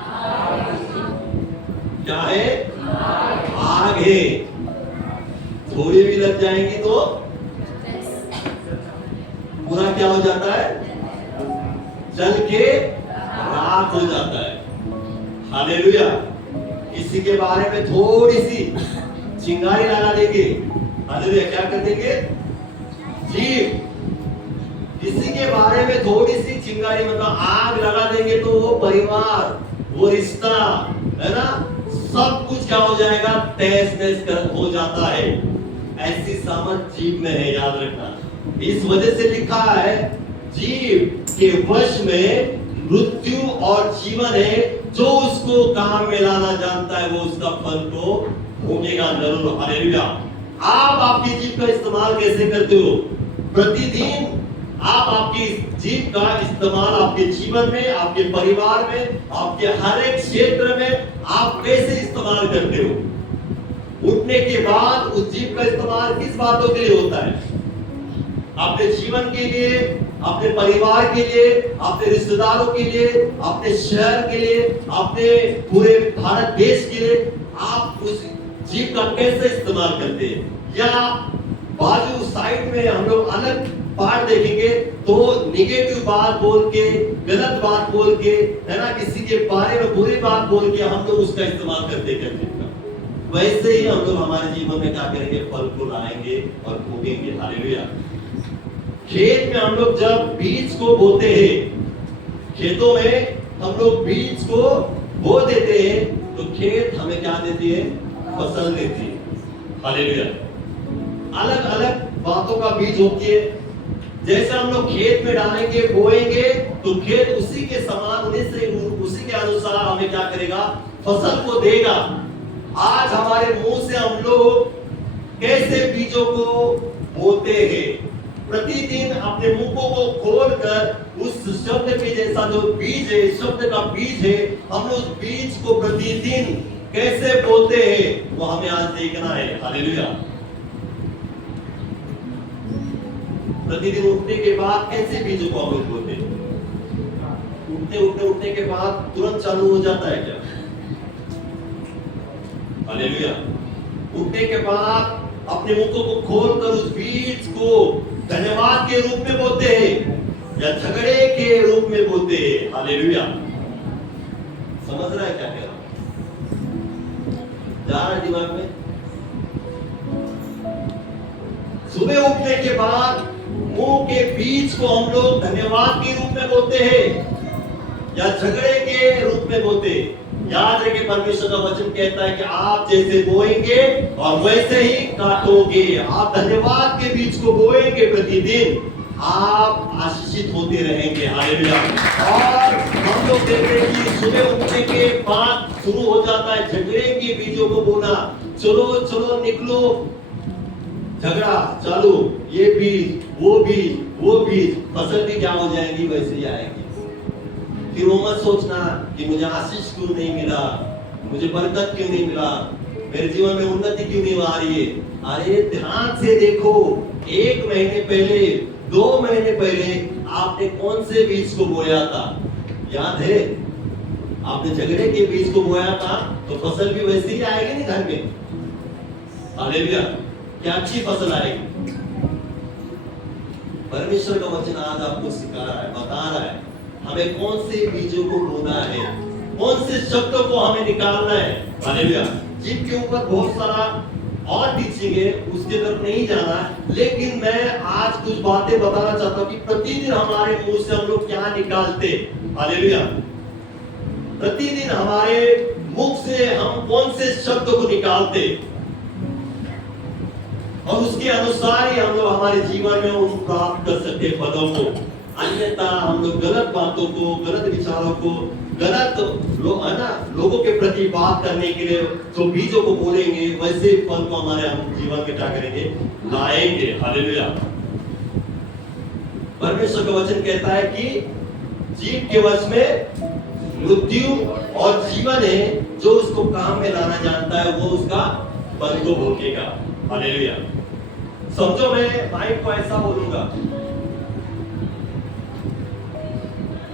क्या है? आग है। थोड़ी भी लग जाएंगी तो पूरा क्या हो जाता है? जल के राख हो जाता है। हालेलुया। किसी के बारे में थोड़ी सी चिंगारी लगा देंगे, हालेलुया, क्या कर देंगे? जीव किसी के बारे में थोड़ी सी चिंगारी मतलब आग लगा देंगे तो वो परिवार, वो रिश्ता, है ना, सब कुछ क्या हो जाएगा? तहस नहस हो जाता है। ऐसी सामर्थ जीव में है, याद रखना। इस वजह से लिखा है जीव के वश में मृत्यु और जीवन है, जो उसको काम में लाना जानता है वो उसका फल को भोगेगा जरूर। हालेलुया। आप आपकी जीव का इस्तेमाल कैसे करते हो? प्रतिदिन आप आपकी जीव का इस्तेमाल आपके जीवन में, आपके परिवार में, आपके हर एक क्षेत्र में आप कैसे इस्तेमाल करते हो? उठने के बाद उस जीव का इस्तेमाल किस बातों के लिए होता है? अपने जीवन के लिए, अपने परिवार के लिए, अपने रिश्तेदारों के लिए, अपने शहर के लिए, अपने पूरे भारत देश के लिए आप उस जीव का कैसे इस्तेमाल करते हैं? या बाजू साइड में हम लोग अलग पार्ट देखेंगे तो निगेटिव बात बोल के, गलत बात बोल के, है ना, किसी के बारे में बुरी बात बोल के हम लोग उसका इस्तेमाल करते हैं। वैसे ही हम लोग हमारे जीवन में क्या करेंगे? फल को लाएंगे और भोगेंगे। हालेलुया। खेत में हम लोग जब बीज को बोते हैं, खेतों में हम लोग बीज को बो देते हैं, तो खेत हमें क्या देती है? फसल देती है। हालेलुया। अलग अलग बातों का बीज होती है। जैसे हम लोग खेत में डालेंगे, बोएंगे, तो खेत उसी के समान, उसी के अनुसार हमें क्या करेगा? फसल को देगा। आज हमारे मुंह से हम लोग कैसे बीजों को बोते हैं? प्रतिदिन अपने मुंह को खोलकर उस शब्द के जैसा जो बीज है, शब्द का बीज है, हम उस बीज को प्रतिदिन कैसे बोते हैं, वो हमें आज देखना है। हालेलुया। प्रतिदिन उठने के बाद कैसे बीजों को हम लोग बोते हैं? उठने के बाद तुरंत चालू हो जाता है क्या? हालेलुया। उठने के बाद अपने मुंह को खोलकर उस बीज को धन्यवाद के रूप में बोते हैं या झगड़े के रूप में बोते हैं? हालेलुया। समझ रहा है क्या कह रहा हूं? जा रहा है दिमाग में? सुबह उठने के बाद मुंह के बीज को हम लोग धन्यवाद के रूप में बोलते हैं या झगड़े के रूप में बोलते हैं? याद रखिए, परमेश्वर का वचन कहता है कि आप जैसे बोएंगे और वैसे ही काटोगे। आप धन्यवाद के बीज को बोएंगे प्रतिदिन, आप आशीषित होते रहेंगे। हालेलुया। और हम लोग देखते हैं कि सुबह उठने के बाद शुरू हो जाता है झगड़े के बीजों को बोना। चलो चलो निकलो, झगड़ा चालू, ये बीज वो बीज, फसल भी क्या हो जाएगी? वैसे ही आएगी। फिर वो मत सोचना कि मुझे आशीष क्यों नहीं मिला, मुझे बरकत क्यों नहीं मिला, मेरे जीवन में उन्नति क्यों नहीं आ रही है। अरे ध्यान से देखो, 1 महीने पहले, 2 महीने पहले आपने कौन से बीज को बोया था? याद है? आपने झगड़े के बीज को बोया था, तो फसल भी वैसे ही आएगी ना घर में। हालेलुया। क्या अच्छी फसल आएगी। परमेश्वर का वचन आज आपको सिखा रहा है, बता रहा है हमें कौन से बीजों को बोना है, कौन से शब्दों को हमें निकालना है। हालेलुया। जिनके ऊपर बहुत सारा और टीचिंग है, उसके तरफ नहीं जाना, लेकिन मैं आज कुछ बातें बताना चाहता हूं कि प्रतिदिन हमारे मुंह से हम लोग क्या निकालते। हालेलुया। प्रतिदिन हमारे मुख से हम कौन से शब्द को निकालते, और उसके अनुसार ही हम लोग हमारे जीवन में उन प्राप्त कर सकते फलों को। अन्यथा हम लोग गलत बातों को, गलत विचारों को, गलत लोगों के प्रति बात करने के लिए जो बीजों को बोलेंगे, वैसे फल को हमारे हम जीवन में क्या करेंगे? लाएंगे। हालेलुया। परमेश्वर का वचन कहता है कि जीव के वश में मृत्यु और जीवन है, जो उसको काम में लाना जानता है वो उसका फल को भोगेगा। हालेलुया। समझो, मैं माइक को ऐसा बोलूंगा।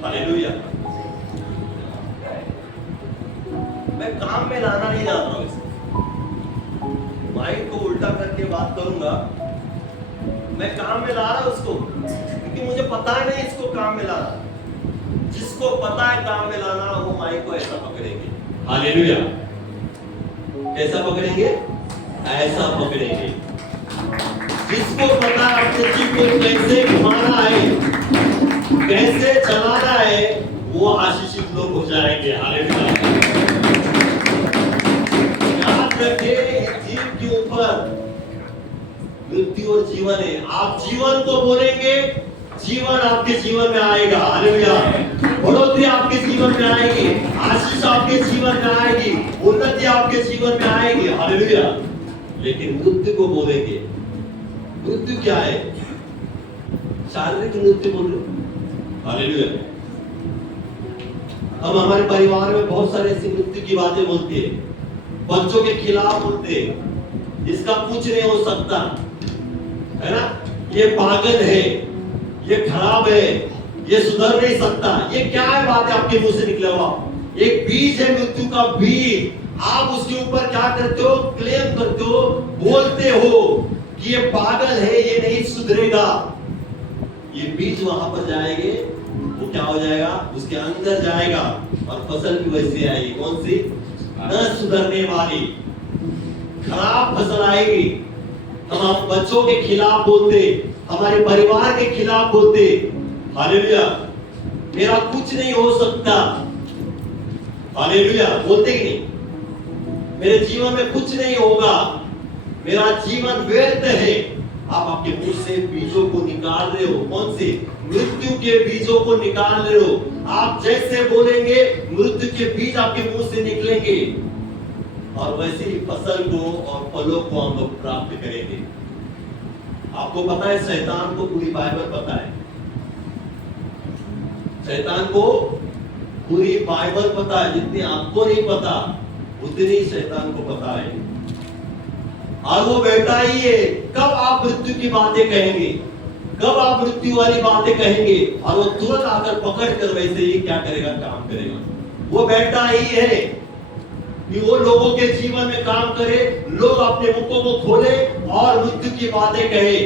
हालेलुया। मैं काम में लाना नहीं जान रहा हूं इसको। माइक को उल्टा करके बात करूंगा, मैं काम में ला रहा हूं उसको, क्योंकि मुझे पता है नहीं इसको काम में लाना। जिसको पता है काम में लाना, वो माइक को ऐसा पकड़ेंगे। हालेलुया। कैसा पकड़ेंगे? ऐसा पकड़ेंगे। जिसको पता है अपने जीव को कैसे घुमाना है, कैसे चलाना है, वो आशीषित लोग हो जाएंगे। हालेलुया। याद रखिए, जीव के ऊपर मृत्यु और जीवन है। आप जीवन को बोलेंगे, जीवन आपके जीवन में आएगा। हालेलुया। बढ़ोतरी आपके जीवन में आएगी, आशीष आपके जीवन में आएगी, उन्नति आपके जीवन में आएगी। हालेलुया। लेकिन मृत्यु को बोलेंगे। मृत्यु क्या है? शारीरिक मृत्यु बोल रहे। हालेलुया। हम हमारे परिवार में बहुत सारे ऐसी मृत्यु की बातें बोलते हैं, बच्चों के खिलाफ बोलते हैं, इसका कुछ नहीं हो सकता, है ना, ये पागल है, ये खराब है, ये सुधर नहीं सकता। ये क्या है बात है आपके मुंह से निकला हुआ? एक बीज है, मृत्यु का बीज। आप उसके ऊपर क्या करते हो? क्लेम करते हो, बोलते हो कि ये पागल है, ये नहीं सुधरेगा। ये बीज वहां पर जाएंगे, वो क्या हो जाएगा? उसके अंदर जाएगा और फसल भी वैसे आएगी। कौन सी? न सुधरने वाली, खराब फसल आएगी। हम बच्चों के खिलाफ बोलते, हमारे परिवार के खिलाफ बोलते, हालेलुया, मेरा कुछ नहीं हो सकता, हालेलुया, बोलते कि नहीं, मेरे जीवन में कुछ नहीं होगा, मेरा जीवन व्यर्थ है। आप आपके मुंह से बीजों को निकाल रहे हो। कौन से? मृत्यु के बीजों को निकाल रहे हो। आप जैसे बोलेंगे मृत्यु के बीज आपके मुंह से निकलेंगे और वैसे ही फसल को और फलों को हम लोग प्राप्त करेंगे। आपको पता है शैतान को पूरी बाइबल पता है, शैतान को पूरी बाइबल पता है। जितनी आपको नहीं पता उतनी शैतान को पता है। और वो बैठा ही है, कब आप मृत्यु की बातें कहेंगे, कब आप मृत्यु वाली बातें कहेंगे, और वो तुरंत आकर पकड़ कर वैसे ही क्या करेगा, काम करेगा। वो बैठा ही है कि वो लोगों के जीवन में काम करे, लोग अपने मुखों को खोले और मृत्यु की बातें कहे।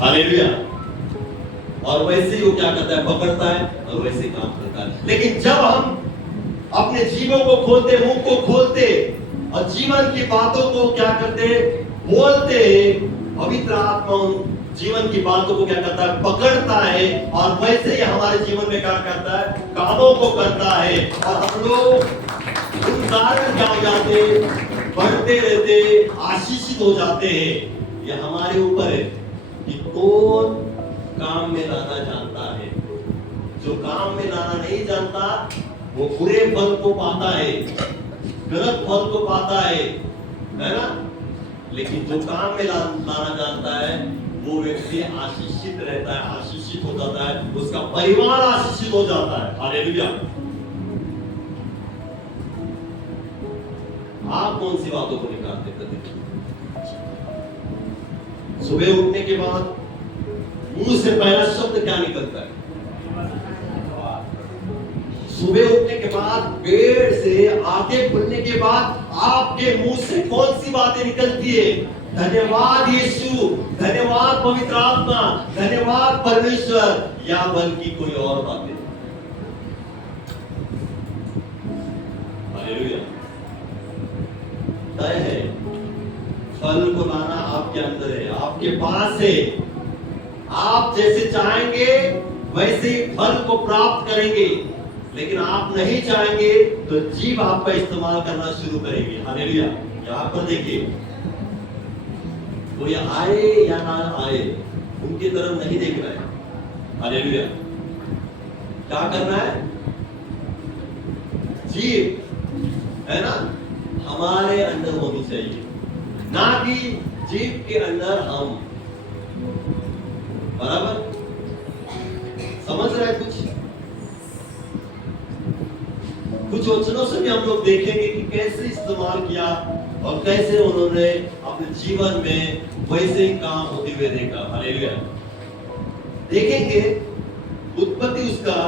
हालेलुया। और वैसे ही वो क्या करता है, पकड़ता है और वैसे काम करता है। लेकिन जब हम अपने जीवों को खोलते, मुंह को खोलते और जीवन की बातों को क्या करते, बोलते, पवित्र आत्मा जीवन की बातों को क्या करता है, पकड़ता है और वैसे ही हमारे जीवन में क्या करता है, कामों को करता है। और हम लोग उन कारण क्या हो जाते, बढ़ते रहते, आशीषित हो जाते हैं। यह हमारे ऊपर है कि कौन काम में लाना जानता है। जो काम में लाना नहीं जानता वो बुरे फल को पाता है, गलत फल को पाता है ना। लेकिन जो काम में लाना जानता है वो व्यक्ति आशीषित रहता है, आशीषित हो जाता है, उसका परिवार आशीषित हो जाता है। हालेलुया। आप कौन सी बातों को निकालते करते? सुबह उठने के बाद मुंह से पहला शब्द क्या निकलता है? सुबह उठने के बाद, पेट से आंखें खुलने के बाद आपके मुंह से कौन सी बातें निकलती है? धन्यवाद यीशु, धन्यवाद पवित्र आत्मा, धन्यवाद परमेश्वर, या बल्कि कोई और बातें? हालेलुया। तय है, फल को लाना आपके अंदर है, आपके पास है। आप जैसे चाहेंगे वैसे ही फल को प्राप्त करेंगे। लेकिन आप नहीं चाहेंगे तो जीव आपका इस्तेमाल करना शुरू करेगी। हालेलुया। यहाँ पर देखिए, कोई आए या ना आए उनकी तरफ नहीं देख रहा है। हालेलुया। क्या करना है? जीव है ना हमारे अंदर होनी चाहिए, ना कि जीव के अंदर हम। बराबर समझ रहे हैं? कुछ वचनों से भी हम लोग देखेंगे कि कैसे इस्तेमाल किया और कैसे उन्होंने अपने जीवन में वैसे ही काम होते हुए देखा। हालेलुया। देखेंगे उत्पत्ति उसका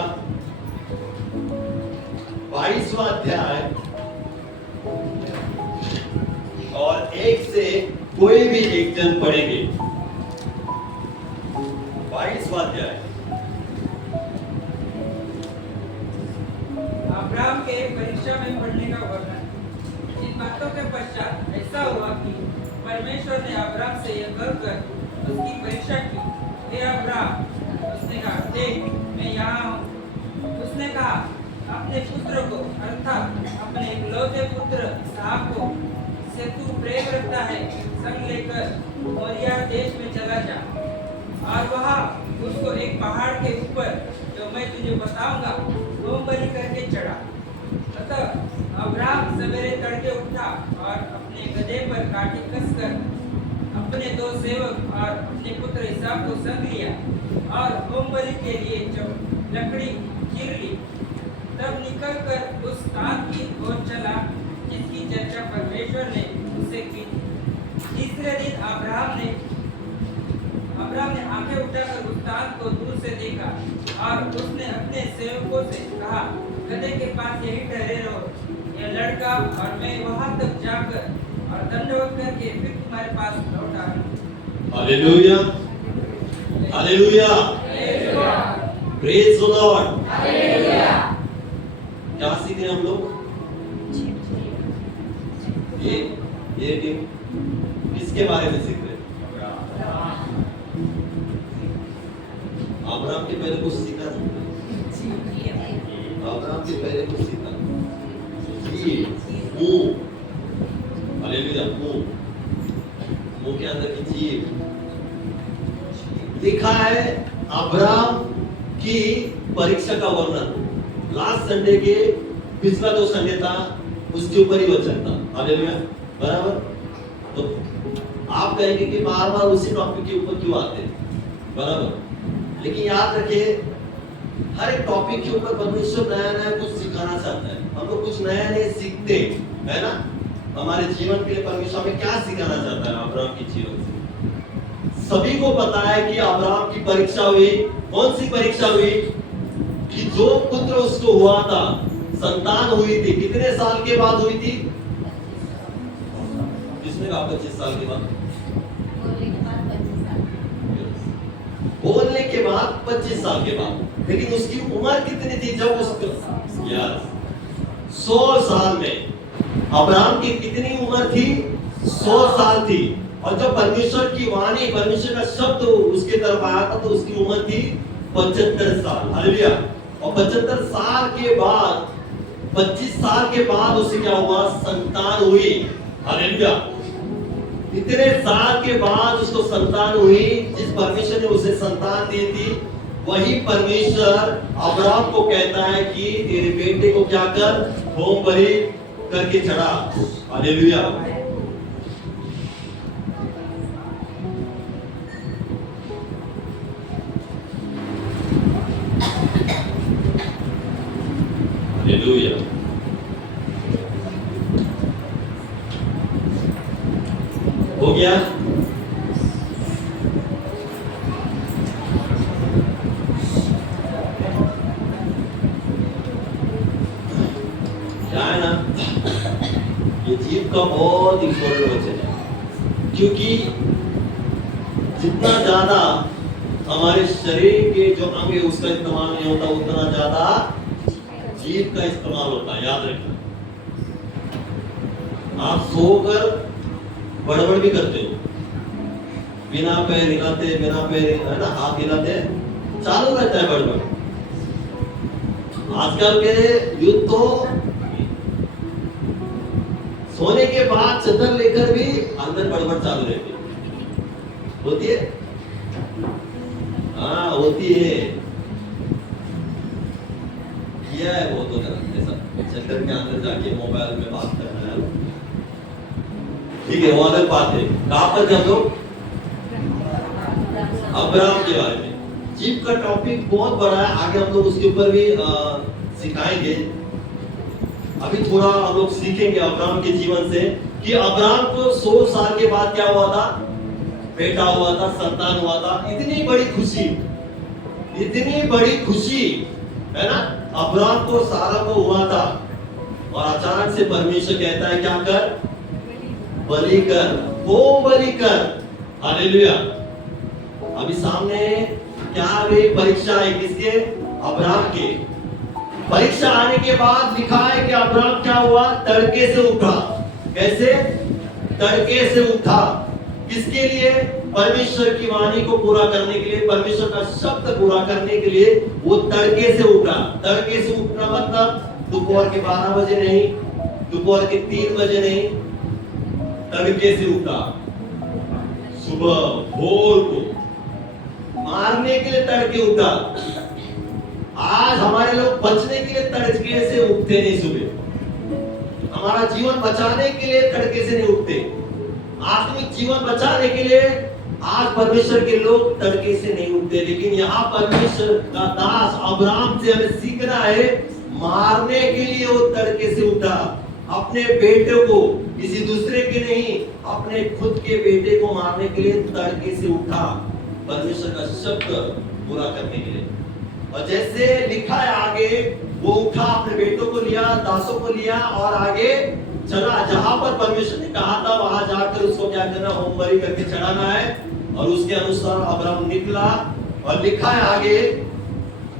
22वां अध्याय और 1 से कोई भी एक जन पढ़ेंगे। 22वां अध्याय। अब्राहम के परीक्षा में पढ़ने का वर्णन। इन बातों के पश्चात ऐसा हुआ कि परमेश्वर ने अब्राहम से यह कहकर उसकी परीक्षा की, हे अब्राहम। उसने कहा, देख मैं यहाँ हूँ। उसने कहा, अपने पुत्र को अर्थात अपने इकलौते पुत्र इसहाक को से तू प्रेम रखता है संग लेकर मोरिया देश में चला जा और वहाँ उसको एक पहाड़ के ऊपर जो मैं तुझे बताऊंगा वो बलि करके चढ़ा। अतः अब्राहम सवेरे तड़के उठा और अपने गधे पर काठी कसकर अपने 2 सेवक और अपने पुत्र इसहाक को संग लिया और होम बलि के लिए लकड़ी चीर ली। तब निकलकर उस स्थान की ओर चला जिसकी चर्चा परमेश्वर ने उससे की। तीसरे दिन अब्राहम ने आंखें उठाकर उस स्थान को दूर से देखा और उसने अपने सेवकों से कहा, गधे के पास यही ठहरे रहो, यह लड़का और मैं वहां तक जाकर और दंडवत करके फिर तुम्हारे पास लौट आऊंगा। Hallelujah. Hallelujah. Praise the Lord. Hallelujah. क्या सीखे हम लोग? ये किसके बारे में सीख रहे हैं? पहले कुछ सीखा था? अब्राहम के पहले कुछ सीखा? जीव, मुंह, हालेलुया, मुंह के अंदर की जीव। लिखा है अब्राहम की परीक्षा का वर्णन लास्ट संडे के पिछला जो संडे था उसके ऊपर ही वचन था। हालेलुया, बराबर। तो आप कहेंगे कि बार बार उसी टॉपिक के ऊपर क्यों आते हैं, बराबर। लेकिन याद रखिए हर एक टॉपिक के ऊपर परमेश्वर नया नया कुछ सिखाना चाहता है। हम लोग कुछ नया नया सीखते है ना। हमारे जीवन के लिए परमेश्वर हमें क्या सिखाना चाहता है अब्राहम के जीवन से। सभी को पता है कि अब्राहम की परीक्षा हुई। कौन सी परीक्षा हुई? कि जो पुत्र उसको हुआ था, संतान हुई थी, कितने साल के बाद हुई थी? किसने कहा 25 साल के बाद? बोलने के बाद 25 साल के बाद। लेकिन उसकी उम्र कितनी थी जब उसको? 100 साल में। अब्राहम की कितनी उम्र थी? 100 साल थी। और जब परमेश्वर की वाणी, परमेश्वर का शब्द उसके तरफ आया था तो उसकी उम्र थी 75 साल। हालेलुया। और 75 साल के बाद 25 साल के बाद उसे क्या हुआ? संतान हुई। हालेलुया। इतने साल के बाद उसको संतान हुई। जिस परमेश्वर ने उसे संतान दी थी वही परमेश्वर अब्राहम को कहता है कि तेरे बेटे को क्या कर? होम बलि करके चढ़ा। हालेलुया। हालेलुया। हो गया? क्या है ना, ये जीव का बहुत इंपॉर्टेंट वचन है। क्योंकि जितना ज्यादा हमारे शरीर के जो अंग है उसका इस्तेमाल नहीं होता उतना ज्यादा जीव का इस्तेमाल होता है। याद रखना। आप सोकर बड़बड़ भी करते हो, बिना पैर हिलाते, बिना पैर है ना, हाथ हिलाते, चालू रहता है बड़बड़। आजकल के युद्ध तो सोने के बाद चादर लेकर भी अंदर बड़बड़ चालू रहती है। होती है? हाँ होती है। किया है वो तो ऐसा चादर के अंदर जाके मोबाइल में बात करना है। ठीक है, वो अलग बात है। कहां पर जब लोग अब्राहम के बारे में, जीव का टॉपिक बहुत बड़ा है। आगे हम लोग उसके ऊपर भी सिखाएंगे। अभी थोड़ा हम लोग सीखेंगे अब्राहम के जीवन से कि अब्राहम को 100 साल के बाद क्या हुआ था? बेटा हुआ था, संतान हुआ था। इतनी बड़ी खुशी, इतनी बड़ी खुशी है ना। अब्राहम को सारा को हुआ था और अचानक से परमेश्वर कहता है क्या कर? बलि कर, वो बलि कर। हालेलुया। अभी सामने क्या आ गई? परीक्षा है किसके? अब्राहम के। परीक्षा आने के बाद लिखा है कि अब्राहम क्या हुआ? तड़के से उठा। कैसे? तड़के से उठा। किसके लिए? परमेश्वर की वाणी को पूरा करने के लिए, परमेश्वर का शब्द पूरा करने के लिए वो तड़के से उठा। तड़के से उठना मतलब दोपहर के 12 बजे नहीं, दोपहर के 3 बजे नहीं, तड़के से उठा। सुबह भोर को मारने के लिए तड़के उठा। आज हमारे लोग बचने के लिए तड़के से उठते नहीं। सुबह हमारा जीवन बचाने के लिए तड़के से नहीं उठते। आत्मिक जीवन बचाने के लिए आज परमेश्वर के लोग तड़के से नहीं उठते। लेकिन यहाँ परमेश्वर का दास अब्राहम से हमें सीखना है, मारने के लिए वो तड़के से उठा। अपने बेटे को, किसी दूसरे के नहीं, अपने खुद के बेटे को मारने के लिए तड़के से उठा, परमेश्वर का शब्द पूरा करने के लिए। और जैसे लिखा है आगे, वो उठा, अपने बेटों को लिया, दासों को लिया और आगे चला। जहां पर परमेश्वर ने कहा था वहां जाकर उसको क्या करना? होम बलि करके चढ़ाना है। और उसके अनुसार अब्राहम निकला। और लिखा है आगे,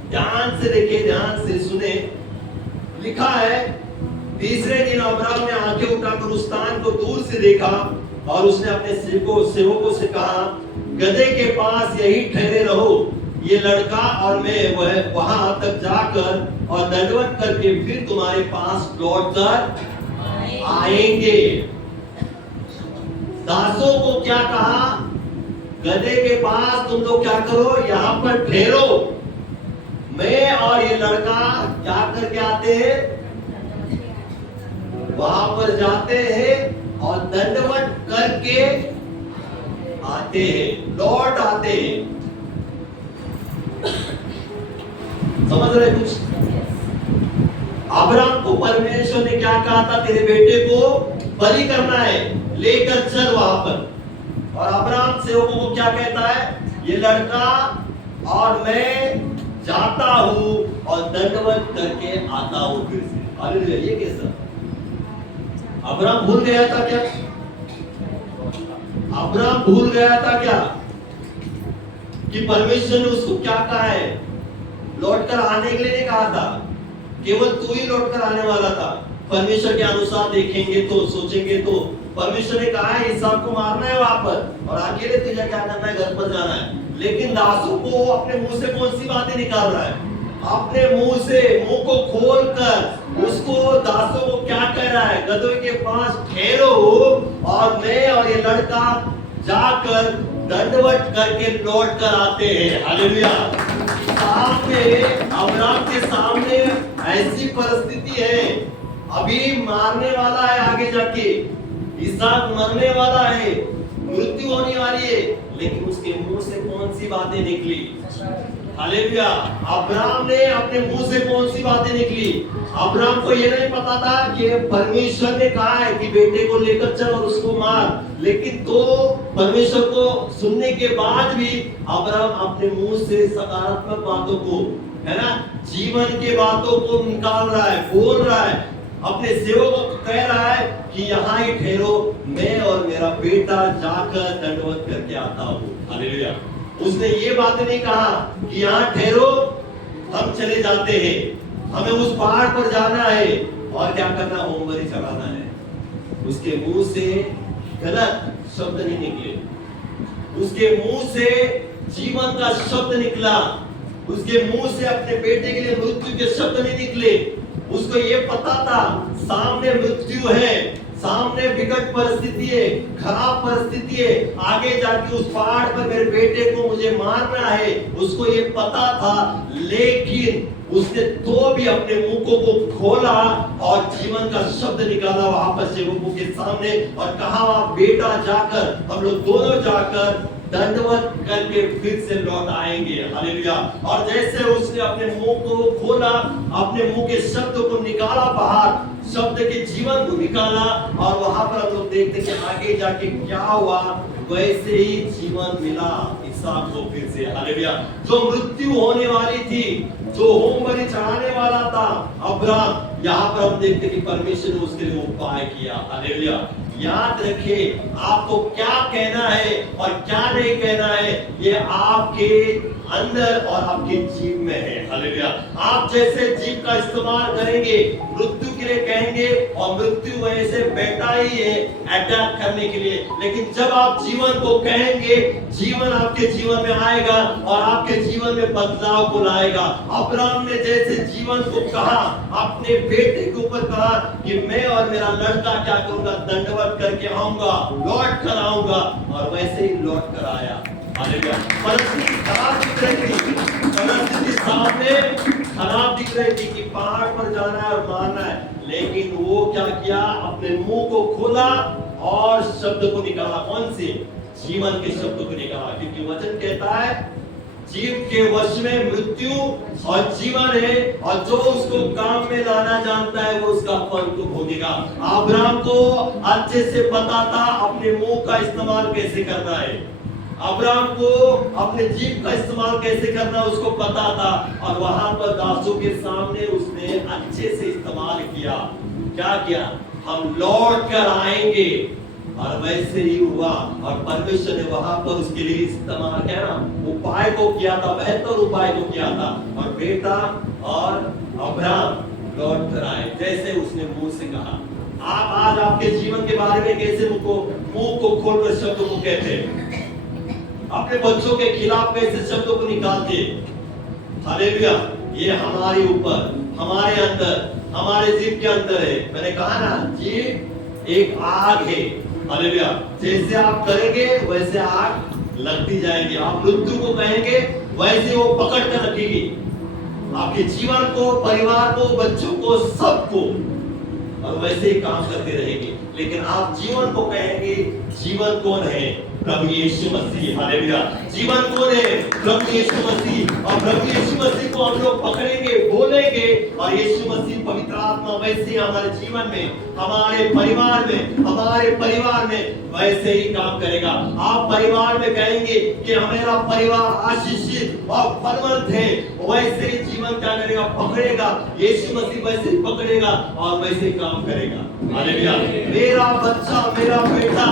ध्यान से देखिए, ध्यान से सुने। लिखा है तीसरे दिन अब्राहम ने आंखें उठाकर उस स्थान को दूर से देखा और उसने अपने सेवकों से कहा, गधे के पास यही ठहरे रहो, ये लड़का और मैं वह वहां तक जाकर और दंडवत करके फिर तुम्हारे पास लौट कर आएंगे। दासों को क्या कहा? गधे के पास तुम लोग क्या करो, यहाँ पर ठहरो। मैं और ये लड़का क्या करके आते हैं? वहां पर जाते हैं और दंडवत करके आते हैं, लौट आते हैं। समझ रहे कुछ? अब्राहम को परमेश्वर ने क्या कहा था? तेरे बेटे को बलि करना है, लेकर चल वहां पर। और अब्राहम सेवकों को क्या कहता है? ये लड़का और मैं जाता हूं और दंडवत करके आता हूं फिर से। हालेलुया। ये कैसा? अब्राहम भूल गया था क्या? अब्राहम भूल गया था क्या कि परमेश्वर ने उसको क्या कहा है? लौटकर आने के लिए नहीं कहा था, केवल तू ही लौटकर आने वाला था। परमेश्वर के अनुसार देखेंगे तो, सोचेंगे तो परमेश्वर ने कहा है इसहाक को मारना है वहां पर और अकेले तुझे क्या करना है? घर पर जाना है। लेकिन दासों को अपने मुंह से कौन सी बातें निकाल रहा है? अपने मुंह से, मुंह को खोलकर उसको, दासों को क्या कह रहा है? गधों के पास ठहरो और मैं और ये लड़का जाकर दंडवत करके लौट कर आते हैं। हालेलुया। सामने, अब्राहम के सामने ऐसी परिस्थिति है, अभी मारने वाला है, आगे जाके इसहाक मरने वाला है, मृत्यु होने वाली है, लेकिन उसके मुंह से कौन सी बातें निकली? हालेलुया। अब्राहम ने अपने मुंह से कौन सी बातें निकली? अब्राहम को यह नहीं पता था कि परमेश्वर ने कहा है कि बेटे को लेकर चल और उसको मार, लेकिन तो परमेश्वर को सुनने के बाद भी अब्राहम अपने मुंह से सकारात्मक बातों को, है ना, जीवन के बातों को निकाल रहा है, बोल रहा है, अपने सेवकों को कह रहा है कि यहाँ ही ठहरो, मैं और मेरा बेटा जाकर दंडवत करके आता हूँ। हालेलुया। उसने ये बात नहीं कहा कि यहाँ ठहरो, हम चले जाते हैं, हमें उस पहाड़ पर जाना है और क्या करना? होम बलि चढ़ाना है। उसके मुंह से गलत शब्द नहीं निकले, उसके मुंह से जीवन का शब्द निकला, उसके मुंह से अपने बेटे के लिए मृत्यु के शब्द नहीं निकले। उसको ये पता था सामने मृत्यु है, सामने विकट परिस्थिति है, खराब परिस्थिति है, आगे जाके उस पहाड़ पर मेरे बेटे को मुझे मारना है, उसको ये पता था। लेकिन उसने तो भी अपने मुंह को खोला और जीवन का शब्द निकाला वहां पर सेवकों के सामने और कहा बेटा जाकर, हम लोग दोनों जाकर दंडवत करके फिर से लौट आएंगे। हालेलुया। और जैसे उसने अपने मुंह को खोला, अपने मुंह के शब्द को निकाला बाहर, शब्द के जीवन को निकाला, और वहां पर हम लोग देखते कि आगे जाके क्या हुआ, वैसे ही जीवन मिला इसहाक को फिर से। हालेलुया। जो मृत्यु होने वाली थी, जो होम बलि चढ़ाने वाला था अब्राहम, यहाँ पर हम देखते कि परमेश्वर ने उसके लिए उपाय किया। हालेलुया। याद रखिए, आपको क्या कहना है और क्या नहीं कहना है, ये आपके अंदर और आपके जीव में है। हालेलुया। आप जैसे जीव का इस्तेमाल करेंगे, मृत्यु के लिए कहेंगे, और मृत्यु वैसे बैठा ही है अटैक करने के लिए, लेकिन जब आप जीवन को कहेंगे, जीवन आपके जीवन में आएगा और आपके जीवन में बदलाव को लाएगा। अब्राहम ने जैसे जीवन को कहा, अपने बेटे के ऊपर कहा कि मैं और मेरा लड़का क्या करूंगा, दंडवत करके आऊंगा, लौट कर आऊंगा, और वैसे ही लौट कर आया। हालेलुया। परिस्थिति खराब दिख रही थी, परिस्थिति सामने खराब दिख रही थी कि पहाड़ पर जाना है और मारना है, लेकिन वो क्या किया? अपने मुंह को खोला और शब्द को निकाला। कौन से? जीवन के शब्द को निकाला, क्योंकि वचन कहता है जीव के वश में मृत्यु और जीवन है, और जो उसको काम में लाना जानता है वो उसका फल को भोगेगा। अब्राहम को अच्छे से पता था अपने मुंह का इस्तेमाल कैसे करना है, अब्राहम को अपने जीव का इस्तेमाल कैसे करना उसको पता था, और वहां पर दासों के सामने उसने अच्छे से इस्तेमाल किया। क्या किया? हम लौट कर आएंगे, और वैसे ही हुआ। और परमेश्वर ने वहां पर उसके लिए इस्तेमाल किया ना, उपाय को किया था, बेहतर उपाय को किया था, और बेटा और अब्राहम लौट कर आए जैसे उसने मुंह से कहा। आप आज आपके जीवन के बारे में कैसे मुंह को खोलकर शब्दों को कहते हैं? अपने बच्चों के खिलाफ कैसे शब्दों को निकालते। हालेलुया। ये हमारे ऊपर, हमारे अंदर, हमारे जीव के अंदर है। मैंने कहा ना, जीव एक आग है। हालेलुया। जैसे आप करेंगे वैसे आग लगती जाएगी। आप मृत्यु को कहेंगे वैसे वो पकड़ कर रखेगी आपके जीवन को, परिवार को, बच्चों को, सबको, और वैसे ही काम करते रहेंगे। लेकिन आप जीवन को कहेंगे, जीवन कौन है? प्रभु यीशु मसीह। हालेलुया। जीवन कौन है? प्रभु यीशु मसीह। और प्रभु यीशु मसीह को हम लोग पकड़ेंगे, बोलेंगे, और यीशु मसीह पवित्र आत्मा वैसे ही हमारे जीवन में, हमारे परिवार में वैसे ही काम करेगा। आप परिवार में कहेंगे कि हमारा परिवार आशीषित और फलवंत है, वैसे ही जीवन क्या करेगा? पकड़ेगा। यीशु मसीह वैसे ही पकड़ेगा और वैसे ही काम करेगा। हालेलुया। मेरा बच्चा, मेरा बेटा,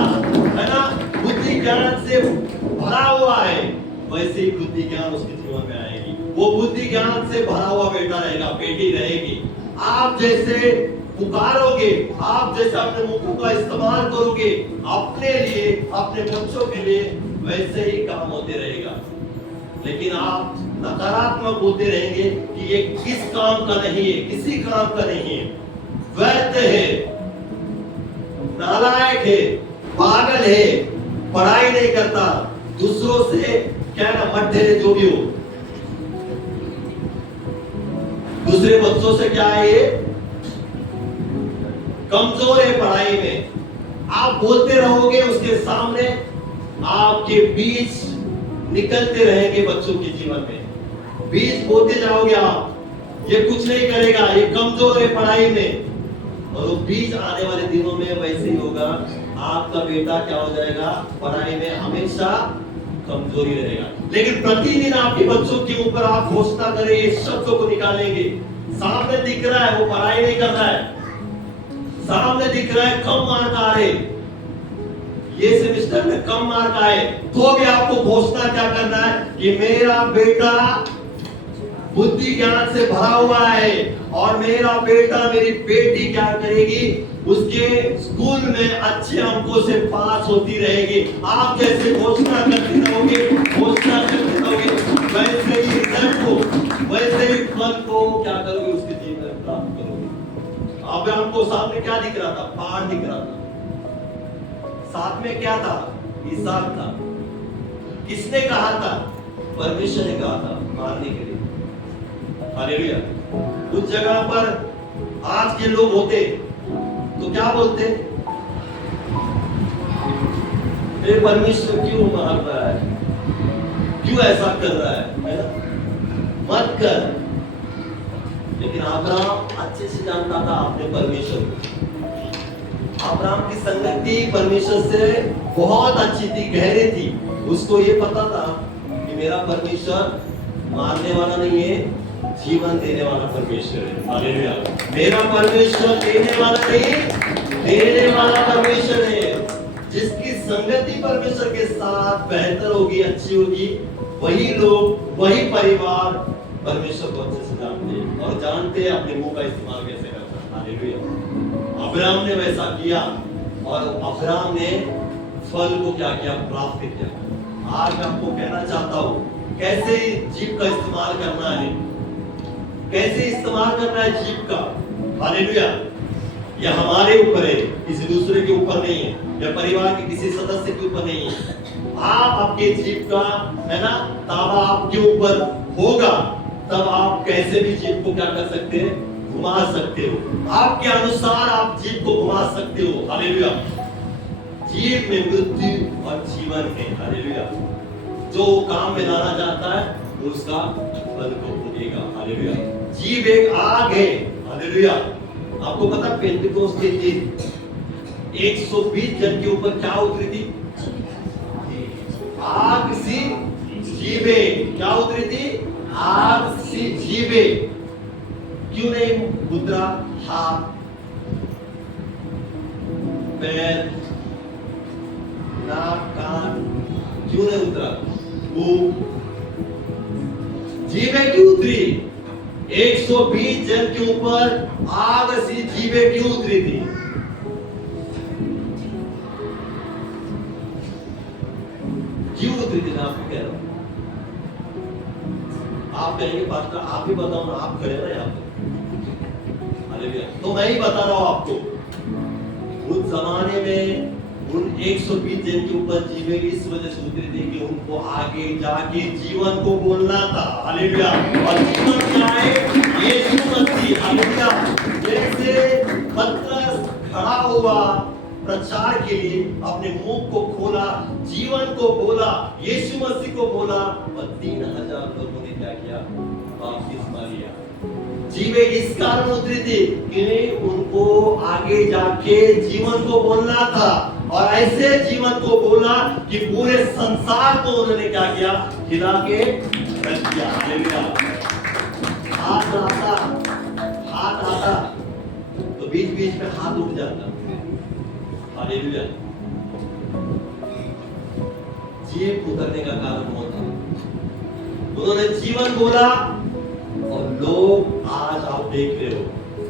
है ना, बुद्धि ज्ञान से भरा हुआ है, वैसे ही बुद्धि ज्ञान उसके जीवन में आएगी। वो बुद्धि ज्ञान से भरा हुआ बेटा रहेगा, बेटी रहेगी। आप जैसे पुकारोगे, आप जैसे अपने मुखों का इस्तेमाल करोगे अपने लिए, अपने बच्चों के लिए, वैसे ही काम होते रहेगा। लेकिन आप नकारात्मक बोलते रहेंगे कि ये किस काम का नहीं है, किसी काम का नहीं है, व्यर्थ है, नालायक है, पागल है, पढ़ाई नहीं करता, दूसरों से क्या ना मध्य है, जो भी हो, दूसरे बच्चों से क्या है, ये कमजोर है पढ़ाई में। आप बोलते रहोगे उसके सामने, आपके बीज निकलते रहेंगे बच्चों के जीवन में, बीज बोते जाओगे आप, ये कुछ नहीं करेगा, ये कमजोर है पढ़ाई में, और वो बीज आने वाले दिनों में वैसे ही होगा। आपका बेटा क्या हो जाएगा? पढ़ाई में हमेशा कमजोरी रहेगा। लेकिन प्रतिदिन आपके बच्चों के ऊपर आप घोषणा करें, ये शब्दों को निकालेंगे। सामने दिख रहा है वो पढ़ाई नहीं कर रहा है, सामने दिख रहा है कम मार्क आ रहे, ये सेमेस्टर में कम मार्क आए, तो भी आपको घोषणा क्या करना है कि मेरा बेटा बुद्धि ज्ञान से भरा हुआ है, और मेरा बेटा, मेरी बेटी क्या करेगी? उसके स्कूल में अच्छे अंकों से पास होती रहेगी। आप जैसे घोषणा करते रहोगे, घोषणा करते रहोगे, वैसे ही रिजल्ट को, वैसे ही फल को क्या करोगे? उसके जीवन में प्राप्त करोगे। अब हमको सामने क्या दिख रहा था? पहाड़ दिख रहा था, साथ में क्या था? इसहाक था। किसने कहा था? परमेश्वर ने कहा था मारने के लिए। हालेलुया। उस जगह पर आज के लोग होते तो क्या बोलते? ये परमेश्वर क्यों मार रहा है, क्यों ऐसा कर रहा है ना? मत कर। लेकिन अब्राहम अच्छे से जानता था अपने परमेश्वर को। अब्राहम की संगति परमेश्वर से बहुत अच्छी थी, गहरी थी। उसको ये पता था कि मेरा परमेश्वर मारने वाला नहीं है, जीवन देने वाला परमेश्वर है। हालेलुया। मेरा परमेश्वर देने वाला नहीं, देने वाला परमेश्वर है। जिसकी संगति परमेश्वर के साथ बेहतर होगी, अच्छी होगी, वही लोग, वही परिवार परमेश्वर को अच्छे से जानते हैं और जानते हैं अपने मुंह का इस्तेमाल कैसे करना है। हालेलुया। अब्राहम ने वैसा किया और अब्राहम ने फल को क्या किया? प्राप्त किया। आज मैं आपको कहना चाहता हूँ कैसे जीव का इस्तेमाल करना है, कैसे इस्तेमाल करना है जीव का। हालेलुया। यह हमारे ऊपर है, किसी दूसरे के ऊपर नहीं है, या परिवार के किसी सदस्य के ऊपर नहीं है। आप आपके जीव का, है ना, ताबा आपके ऊपर होगा, तब आप कैसे भी जीव को क्या कर सकते हैं? घुमा सकते हो। आपके अनुसार आप जीव को घुमा सकते हो। हालेलुया। जीव में मृत्यु और जीवन है। हालेलुया। जो काम में लाना चाहता है उसका फल को भोगेगा। हालेलुया। जीव एक आग है। हालेलुया। आपको पता पेंटेकोस्त के दिन 120 जन के ऊपर क्या उतरी थी? आग सी जीवे। क्या उतरी थी? आग सी जीवे। क्यों नहीं उतरा? हाथ, पैर, नाक, कान, क्यों नहीं उतरा? मुंह, जीवे क्यों उतरी? 120 जन के ऊपर आग सी जीवे क्यों उतरी थी? क्यों उतरी? ऑथोरिटी मैं आपको कह रहा हूँ। आप कहेंगे पास्टर आप ही बताओ ना, आप खड़े ना यहाँ पे। हालेलुया। तो मैं ही बता रहा हूँ आपको, उस जमाने में उन 120 जन के ऊपर जीवे इस वजह से उतरी थी कि उनको आगे जाके जीवन को बोलना था। हालेलुया। और जीवन क्या है? यीशु मसीह। हालेलुया। जैसे पतरस खड़ा हुआ प्रचार के लिए, अपने मुंह को खोला, जीवन को बोला, यीशु मसीह को बोला, और 3000 लोगों ने क्या किया? बपतिस्मा लिया। जीवे इस कारण उतरी थी कि उनको आगे जाके जीवन को बोलना था, और ऐसे जीवन को बोला कि पूरे संसार को उन्होंने क्या किया? हिला के रख दिया। हालेलुया। हाथ आता तो बीच बीच में हाथ उठ जाता। हालेलुया। जीव उतरने का कारण वो था, उन्होंने जीवन बोला, और लोग आज आप देख रहे हो,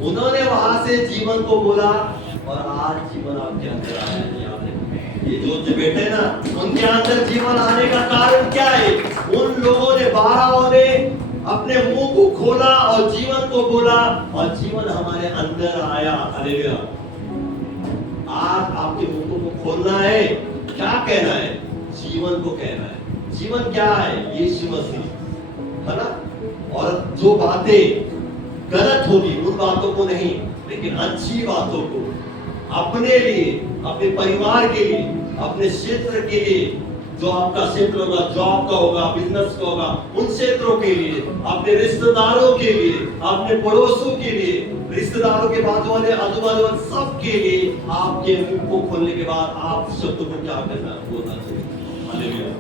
उन्होंने वहां से जीवन को बोला, और आज जीवन आपके अंदर आया है। याद रखिए, ये जो बैठे ना, उनके अंदर जीवन आने का कारण क्या है? उन लोगों ने, 12 ने अपने मुंह को खोला और जीवन को बोला, और जीवन हमारे अंदर आया। हालेलुया। आज आपके मुंह को खोलना है, क्या कहना है? जीवन को कहना है। जीवन क्या है? यीशु मसीह, है ना? और जो बातें गलत होगी उन बातों को नहीं, लेकिन अच्छी बातों को, अपने लिए, अपने परिवार के लिए, अपने क्षेत्र के लिए, जो आपका क्षेत्र होगा, जॉब का होगा, बिजनेस का होगा, उन क्षेत्रों के लिए, अपने रिश्तेदारों के लिए, अपने पड़ोसों के लिए, रिश्तेदारों के बाजू वाले, आजू बाजू वाले, सब के लिए आपके मुंह को खोलने के बाद आप शब्दों को क्या करना, बोलना चाहिए। हालेलुया।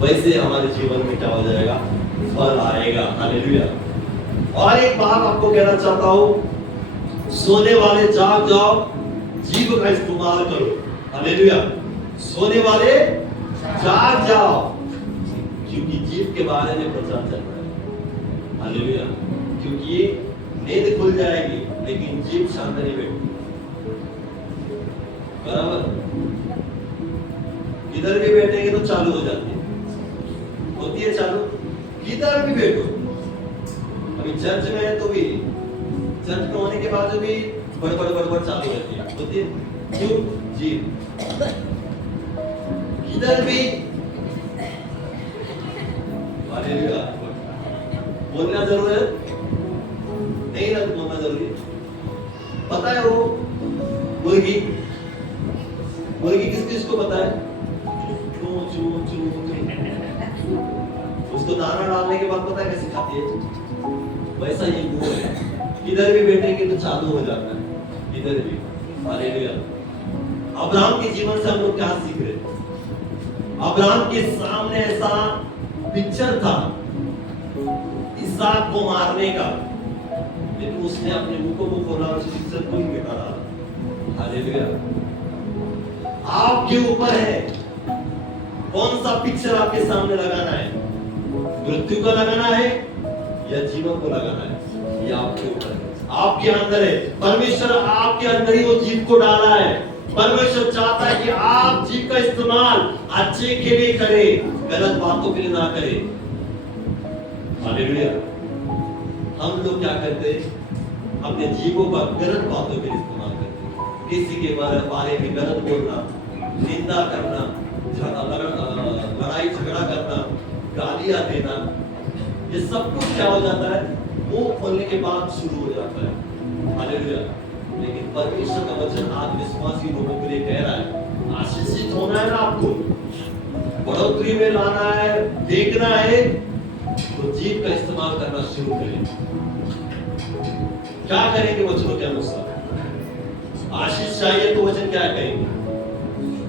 वैसे हमारे जीवन में क्या हो जाएगा? फल आएगा। हालेलुया। और एक बात आपको कहना चाहता हूं, सोने वाले जाग जाओ, जीव का इस्तेमाल करो। हालेलुया। सोने वाले जाग जाओ, क्योंकि जीव के बारे में प्रचार चल रहा है। हालेलुया। क्योंकि नींद खुल जाएगी, लेकिन जीव शांत नहीं बैठती। बराबर। किधर भी बैठेंगे तो चालू हो जाती है, होती है चालू, किधर भी बैठो। अभी चर्च में है तो भी, चर्च में होने के बाद भी बड़बड़ चालू रहती है, होती है। क्यों? जी, किधर भी बोलना जरूर है, नहीं ना बोलना जरूरी। पता है वो मुर्गी किस किस को पता है? चू चू चू चू। उसको दाना डालने के बाद पता है कैसे खाती है? वैसा ये गुण है, किधर भी बैठेंगे तो चालू हो जाता है, किधर भी। हालेलुया। अब्राहम के जीवन से हम लोग क्या सीख रहे हैं? अब्राहम के सामने ऐसा पिक्चर था इसहाक को मारने का, लेकिन उसने अपने मुंह को खोला और उस पिक्चर को ही मिटा डाला। हालेलुया। आपके ऊपर है कौन सा पिक्चर आपके सामने लगाना है, मृत्यु का लगाना है या जीवन को लगाना है, ये आपके ऊपर है, आपके अंदर है। परमेश्वर आपके अंदर ही वो जीव को डाला है। परमेश्वर चाहता है कि आप जीव का इस्तेमाल अच्छे के लिए करें, गलत बातों के लिए ना करें। हालेलुया। हम लोग क्या करते हैं? अपने जीवों का गलत बातों के लिए इस्तेमाल करते हैं। किसी के बारे में गलत बोलना, निंदा करना, लड़ाई झगड़ा करना, गालियां देना, ये सब कुछ क्या हो जाता है? मुंह खोलने के बाद शुरू हो जाता है। हालेलुया। लेकिन परमेश्वर का वचन आज विश्वासी लोगों के लिए कह रहा है, आशीषित होना है ना आपको, बढ़ोतरी में लाना है, देखना है, तो जीव का इस्तेमाल करना शुरू करें। क्या करेंगे वचनों के अनुसार? आशीष चाहिए तो वचन क्या कहेंगे?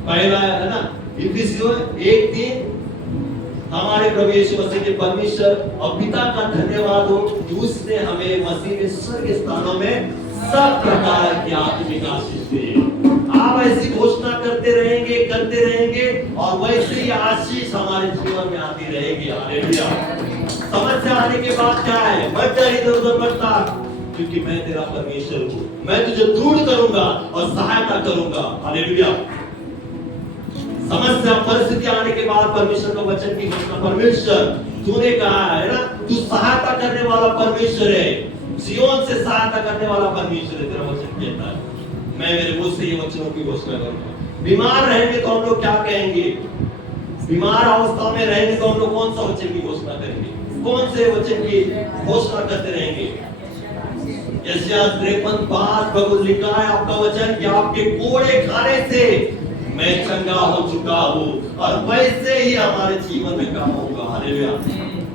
पहला है ना, इफिसियों 1:3, हमारे प्रभु यीशु मसीह के परमेश्वर और पिता का धन्यवाद हो कि उसने हमें मसीह में स्वर्ग स्थानों में सब प्रकार की आत्मिक आशीष दी। आप ऐसी घोषणा करते रहेंगे और वैसे ही आशीष हमारे जीवन में आती रहेगी। हालेलुया। समस्या आने के बाद क्या है? मत जा इधर-उधर मत ताक, क्योंकि मैं तेरा परमेश्वर हूँ, मैं तुझे दूर करूंगा और सहायता करूंगा। हालेलुया। समस्या परिस्थिति आने के बाद परमेश्वर का वचन की घोषणा, परमेश्वर तूने कहा है ना, तू सहायता करने वाला परमेश्वर है, सिय्योन से सहायता करने वाला परमेश्वर है, तेरा वचन कहता है। मैं मेरे मुंह से ये वचनों की घोषणा करूंगा। बीमार रहेंगे तो हम लोग क्या कहेंगे? बीमार अवस्था में रहेंगे तो हम लोग कौन सा वचन की घोषणा करेंगे? कौन से वचन की घोषणा करते रहेंगे? यशायाह 53:5 प्रभु लिखा है आपका वचन कि आपके कोड़े खाने से मैं चंगा हो चुका हूँ और वैसे ही हमारे जीवन में काम होगा। हालेलुया।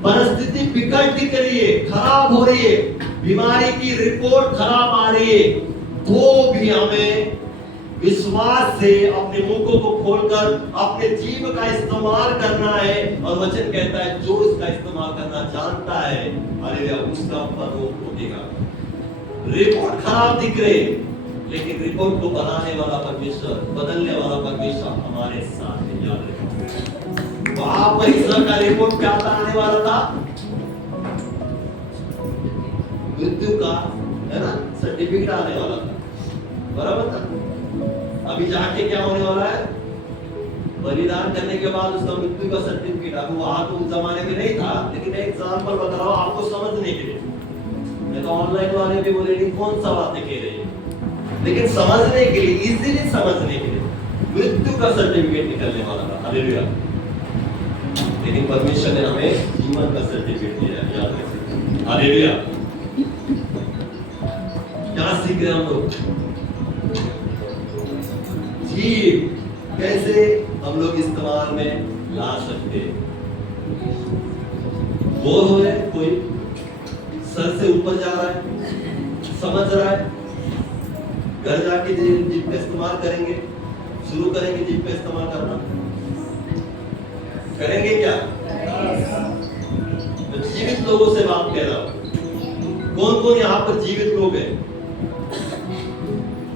परिस्थिति विकट दिख रही है, खराब हो रही है, बीमारी की रिपोर्ट खराब आ रही है, तो भी हमें विश्वास से अपने मुखों को खोलकर अपने जीव का इस्तेमाल करना है। और वचन कहता है जो इसका इस्तेमाल करना जानता है, हालेलुया, उसका फल होगा। रिपोर्ट खराब दिख रही है, लेकिन रिपोर्ट को बनाने वाला परमेश्वर, बदलने वाला परमेश्वर हमारे साथ है। याद रखिए, वहां पर ईश्वर का रिपोर्ट क्या आने वाला था? मृत्यु का, है ना, सर्टिफिकेट आने वाला था, बराबर था। अभी जाके क्या होने वाला है? बलिदान करने के बाद उसका मृत्यु का सर्टिफिकेट। अब वहां तो उस जमाने में नहीं था, लेकिन एक एग्जांपल बता रहा हूं आपको समझने के लिए। मैं तो ऑनलाइन वाले भी बोलेंगे कौन सा बातें कह रहे हैं, लेकिन समझने के लिए, इजीली समझने के लिए मृत्यु का सर्टिफिकेट निकलने वाला था। हालेलुया। लेकिन परमेश्वर ने हमें जीवन का सर्टिफिकेट दिया है, याद रखिए। हालेलुया। क्या सीख रहे हम लोग? जीव कैसे हम लोग इस्तेमाल में ला सकते हैं। बोर हो रहे, कोई सर से ऊपर जा रहा है, समझ रहा है, घर जाके जीभ का इस्तेमाल करेंगे, शुरू करेंगे जीभ का इस्तेमाल करना, करेंगे क्या? तो जीवित लोगों से बात कह रहा हूं। कौन कौन यहाँ पर जीवित लोग हैं?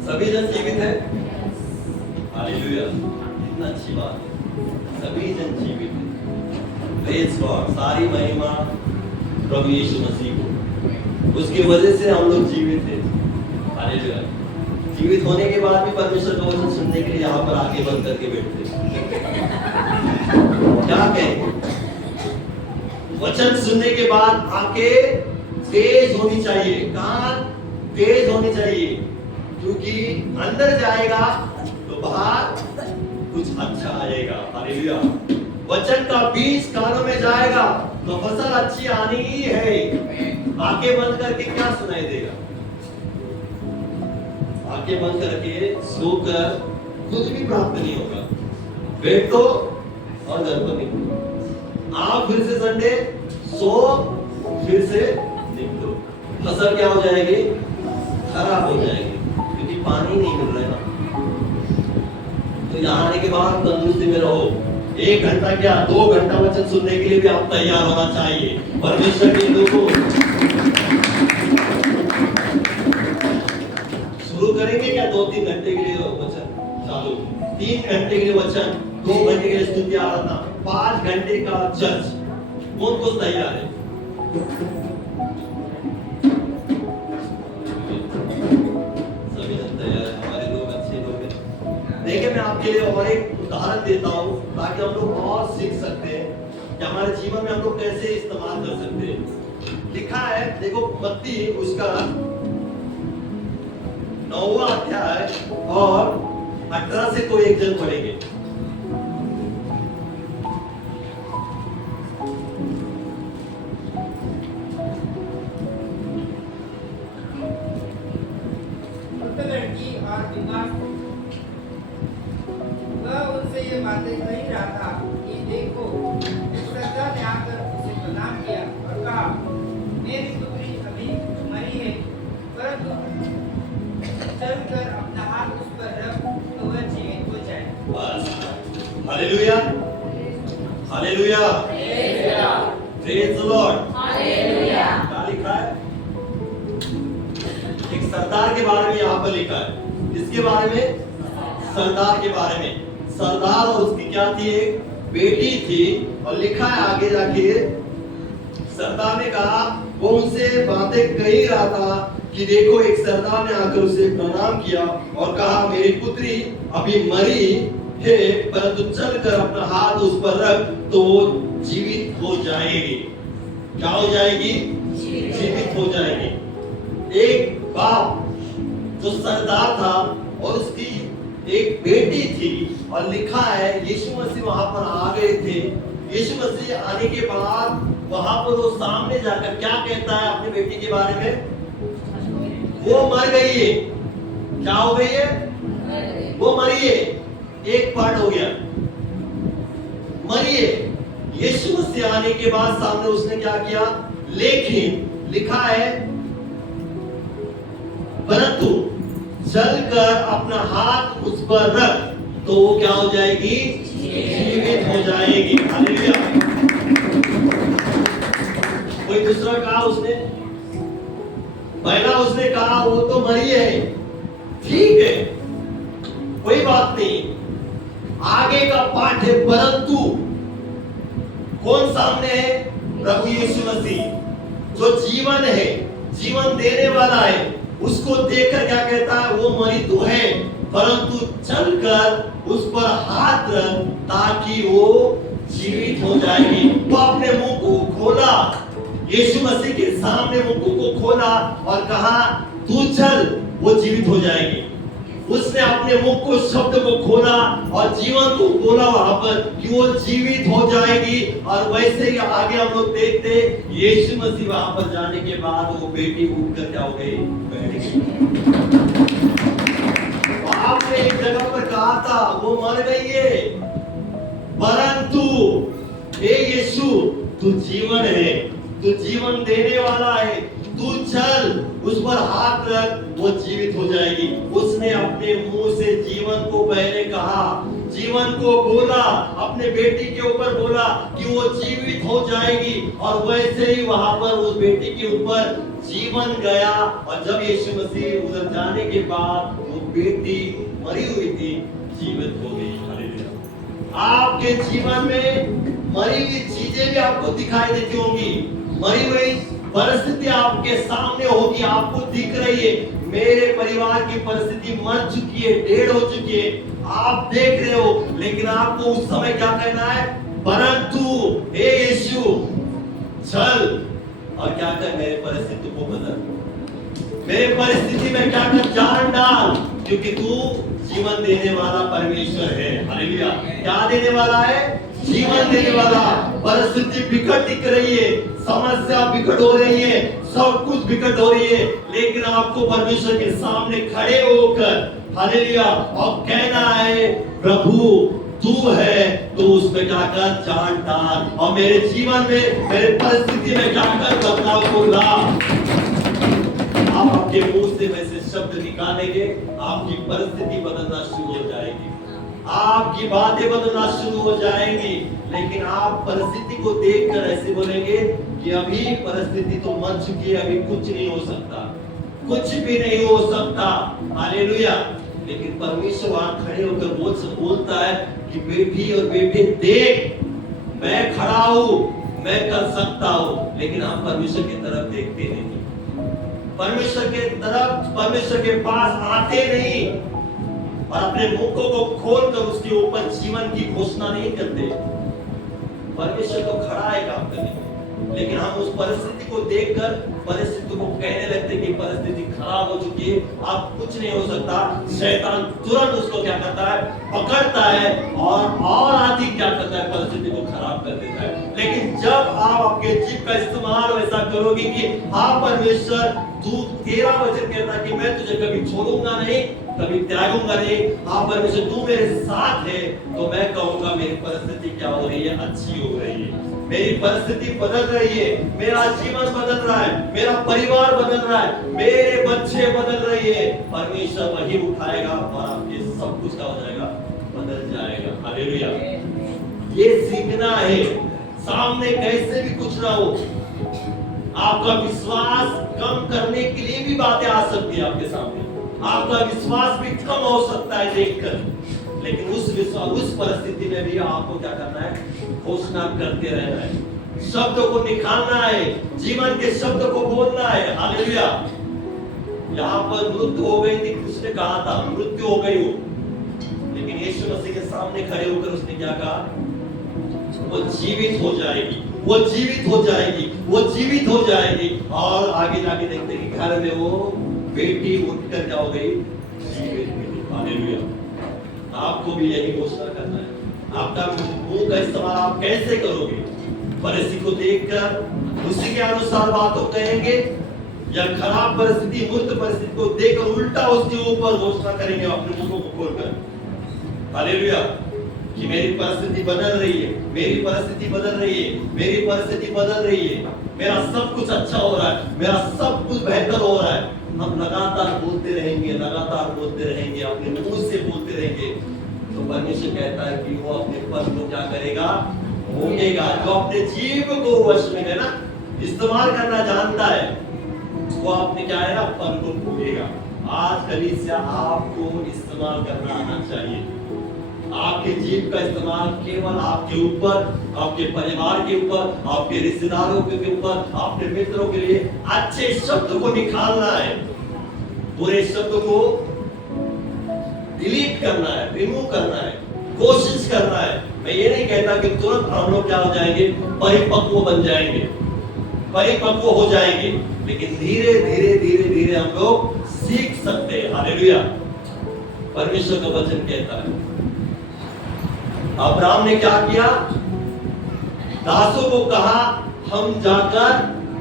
सभी जन जीवित है? हालेलुया, इतना अच्छी बात है, सभी जन जीवित है। प्रेज गॉड, सारी महिमा प्रभु यीशु मसीह को, उसकी वजह से हम लोग जीवित हैं। हालेलुया। जीवित होने के बाद भी परमेश्वर का वचन सुनने के लिए यहाँ पर आके बंद करके बैठते क्या कहें? वचन सुनने के बाद आके तेज होनी चाहिए, कान तेज होनी चाहिए, क्योंकि अंदर जाएगा तो बाहर कुछ अच्छा आएगा। हालेलुया। वचन का बीज कानों में जाएगा तो फसल अच्छी आनी ही है। आंखें बंद करके क्या सुनाई देगा? आंखें बंद करके सोकर कुछ भी प्राप्त नहीं होगा। बैठो और घर पर निकलो, आओ फिर से संडे, सो फिर से निकलो, फसल क्या हो जाएगी? खराब हो जाएगी, क्योंकि पानी नहीं मिल रहा है ना। तो यहाँ आने के बाद तंदुरुस्ती में रहो। 1 घंटा क्या 2 घंटा वचन सुनने के लिए भी आप तैयार होना चाहिए। परमेश्वर के लोगों शुरू करेंगे क्या 2-3 घंटे के लिए वचन चालू, 3 घंटे के लिए वचन, 2 घंटे के लिए स्तुति आराधना, 5 घंटे का चर्च। कौन कौन तैयार है? सभी जन तैयार है, हमारे लोग अच्छे लोग हैं। देखिए मैं आपके लिए और एक उदाहरण देता हूँ ताकि हम लोग और सीख सकते हैं कि हमारे जीवन में हम लोग कैसे इस्तेमाल कर सकते हैं। लिखा है, देखो मत्ती उसका 9वां अध्याय और 18 से कोई एक जन पढ़ेंगे। लड़की और बीमार थी। वह उनसे ये बातें कही रहा था कि देखो, एक सज्जा ने आकर उसे प्रणाम किया और कहा, मेरी पुत्री अभी मरी है, परंतु चलकर अपना हाथ उस पर रख तो वह जीवित हो जाए। बस। Hallelujah, hallelujah, praise the Lord. Hallelujah. क्या लिखा है? एक सरदार के बारे में यहाँ पर लिखा है। किसके बारे में? सरदार के बारे में। सरदार और उसकी क्या थी? एक बेटी थी। और लिखा है आगे जाके, सरदार ने कहा, वो उनसे बातें कही रहा था कि देखो, एक सरदार ने आकर उसे प्रणाम किया और कहा, मेरी पुत्री अभी मरी, है, परंतु चलकर अपना हाथ उस पर रख तो वो जीवित हो जाएगी। क्या हो जाएगी? जीवित हो जाएगी। एक बाप जो सरदार था और उसकी एक बेटी थी, और लिखा है यीशु मसीह वहां पर आ गए थे। यीशु मसीह आने के बाद वहां पर वो सामने जाकर क्या कहता है अपनी बेटी के बारे में? वो मर गई है। क्या हो गई है? वो मरी है। एक पार्ट हो गया, मरी है। यीशु मसीह आने के बाद सामने उसने क्या किया? लेकिन लिखा है परंतु चलकर अपना हाथ उस पर रख तो वो क्या हो जाएगी? जीवित हो जाएगी। हालेलुया। कोई दूसरा कहा उसने? पहला उसने कहा वो तो मरी है, ठीक है, कोई बात नहीं। आगे का पाठ है परंतु। कौन सामने है? प्रभु यीशु मसीह जो जीवन है, जीवन देने वाला है। उसको देखकर क्या कहता है? वो मरी तो है, परंतु चलकर उस पर हाथ रख ताकि वो जीवित हो जाएगी। वो अपने मुंह को खोला, यीशु मसीह के सामने मुंह को खोला और कहा तू चल, वो जीवित हो जाएगी। उसने अपने मुख को, शब्द को खोला और जीवन को बोला वहां पर कि वो जीवित हो जाएगी। और वैसे ही आगे हम लोग देखते यीशु मसीह वहां पर जाने के बाद वो बेटी उठकर क्या हो गई? बैठ गई। आपने एक जगह पर कहा था वो मर गई है, परंतु हे यीशु तू जीवन है, तू जीवन देने वाला है, तू चल, उस पर हाथ रख, वो जीवित हो जाएगी। उसने अपने मुंह से जीवन को पहले कहा, जीवन को बोला, अपने बेटी के ऊपर बोला कि वो जीवित हो जाएगी। और वैसे ही वहां पर उस बेटी के ऊपर जीवन गया। और जब यीशु मसीह उधर जाने के बाद वो बेटी मरी हुई थी, जीवित हो गई। हालेलुया। आपके जीवन में मरी हुई चीजें भी आपको दिखाई देती होंगी, मरी हुई परिस्थिति आपके सामने होगी, आपको दिख रही है। मेरे परिवार की परिस्थिति मर चुकी है, डेढ़ हो चुकी है, आप देख रहे हो, लेकिन आपको उस समय क्या कहना है? परंतु हे यीशु चल और क्या कर, मेरे परिस्थिति को बदल, मेरे परिस्थिति में क्या कर, जान डाल, क्योंकि तू जीवन देने वाला परमेश्वर है। हालेलुया। क्या देने वाला है? जीवन देने वाला। परिस्थिति विकट दिख रही है, समस्या विकट हो रही है, सब कुछ विकट हो रही है, लेकिन आपको परमेश्वर के सामने खड़े होकर हालेलुया और कहना है प्रभु तू है, तो उसमें क्या कर, जान डाल और मेरे जीवन में, मेरे परिस्थिति में क्या कर, बदलाव को ला। आप आपके मुंह से वैसे शब्द निकालेंगे, आपकी परिस्थिति बदलना शुरू हो जाएगी, आपकी बातें बदलना शुरू हो जाएंगी। लेकिन आप परिस्थिति को देखकर ऐसे बोलेंगे कि अभी परिस्थिति तो मर चुकी है, अभी कुछ नहीं हो सकता, कुछ भी नहीं हो सकता। हालेलुया। लेकिन परमेश्वर वहां खड़े होकर बोलता है कि बेटी और बेटे देख, मैं खड़ा हूं, मैं कर सकता हूं। लेकिन हम परमेश्वर की तरफ देखते नहीं, परमेश्वर के तरफ, परमेश्वर के पास आते नहीं और अपने मुखों को खोलकर उसके ऊपर जीवन की घोषणा नहीं करते। परमेश्वर तो खड़ा है काम करने में, लेकिन हम उस परिस्थिति को देखकर परिस्थिति को कहने लगते कि परिस्थिति खराब हो चुकी है, अब कुछ नहीं हो सकता। शैतान तुरंत उसको क्या करता है, पकड़ता है और अधिक क्या करता है, परिस्थिति को खराब कर देता है। लेकिन जब आप आपके जीभ का इस्तेमाल वैसा करोगे कि हाँ परमेश्वर तू, तेरा वचन कहता है कि मैं तुझे कभी छोड़ूंगा नहीं, कभी त्यागूंगा नहीं, हाँ परमेश्वर तू मेरे साथ है, तो मैं कहूंगा मेरी परिस्थिति क्या हो रही है, अच्छी हो रही है, मेरी परिस्थिति बदल रही है, मेरा जीवन बदल रहा है, मेरा परिवार बदल रहा है, मेरे बच्चे बदल रही है। परमेश्वर वही उठाएगा और आपके सब कुछ क्या हो जाएगा, बदल जाएगा। हालेलुया। ये सीखना है, सामने कैसे भी कुछ ना हो, आपका विश्वास कम करने के लिए भी बातें आ सकती है आपके सामने, आपका विश्वास भी कम हो सकता है देखकर, लेकिन उस विश्वास, उस परिस्थिति में भी आपको क्या करना है, घोषणा करते रहना है, शब्दों को निकालना है, जीवन के शब्द को बोलना है। हालेलुया। यहाँ पर मृत्यु हो गई थी, किसने कहा था मृत्यु हो गई हो, लेकिन लेकिन यीशु मसीह के सामने खड़े होकर उसने क्या कहा? वो जीवित हो जाएगी, वो जीवित हो जाएगी, वो जीवित हो जाएगी। और आगे जाके देखते हैं कि घर में वो बेटी उठकर क्या हो गई? जीवित मिली। हालेलुया। आपको भी यही घोषणा करना है। आपका मुंह का इस्तेमाल आप कैसे करोगे? परिस्थिति को देखकर उसी के अनुसार बातों कहेंगे, या खराब परिस्थिति, मूर्त परिस्थिति को देखकर उल्टा उसके ऊपर घोषणा करेंगे अपने मुंह को खोलकर? हालेलुया। कि मेरी परिस्थिति बदल रही है, मेरी परिस्थिति बदल रही है, मेरी परिस्थिति बदल रही है, मेरा सब कुछ अच्छा हो रहा है, मेरा सब कुछ बेहतर हो रहा है। हम लगातार बोलते रहेंगे, लगातार बोलते रहेंगे, अपने मुंह से बोलते रहेंगे, तो परमेश्वर कहता है कि वो अपने पद को क्या करेगा? भोगेगा। जो अपने जीव को वश में है ना, इस्तेमाल करना जानता है, वो अपने क्या है ना, पद को भोगेगा। आज कलीसिया आपको इस्तेमाल करना आना चाहिए। आपके जीव का इस्तेमाल केवल आपके ऊपर, आपके परिवार के ऊपर, आपके रिश्तेदारों के ऊपर, अपने मित्रों के लिए अच्छे शब्द को निकालना है, बुरे शब्द को डिलीट करना है, रिमूव करना है, कोशिश करना है। मैं ये नहीं कहता कि तुरंत हम लोग क्या हो जाएंगे? परिपक्व बन जाएंगे, परिपक्व हो जाएंगे, लेकिन धीरे धीरे धीरे धीरे हम लोग सीख सकते हैं। हालेलुया। परमेश्वर का वचन कहता है, अब्राहम ने क्या किया? दासों को कहा हम जाकर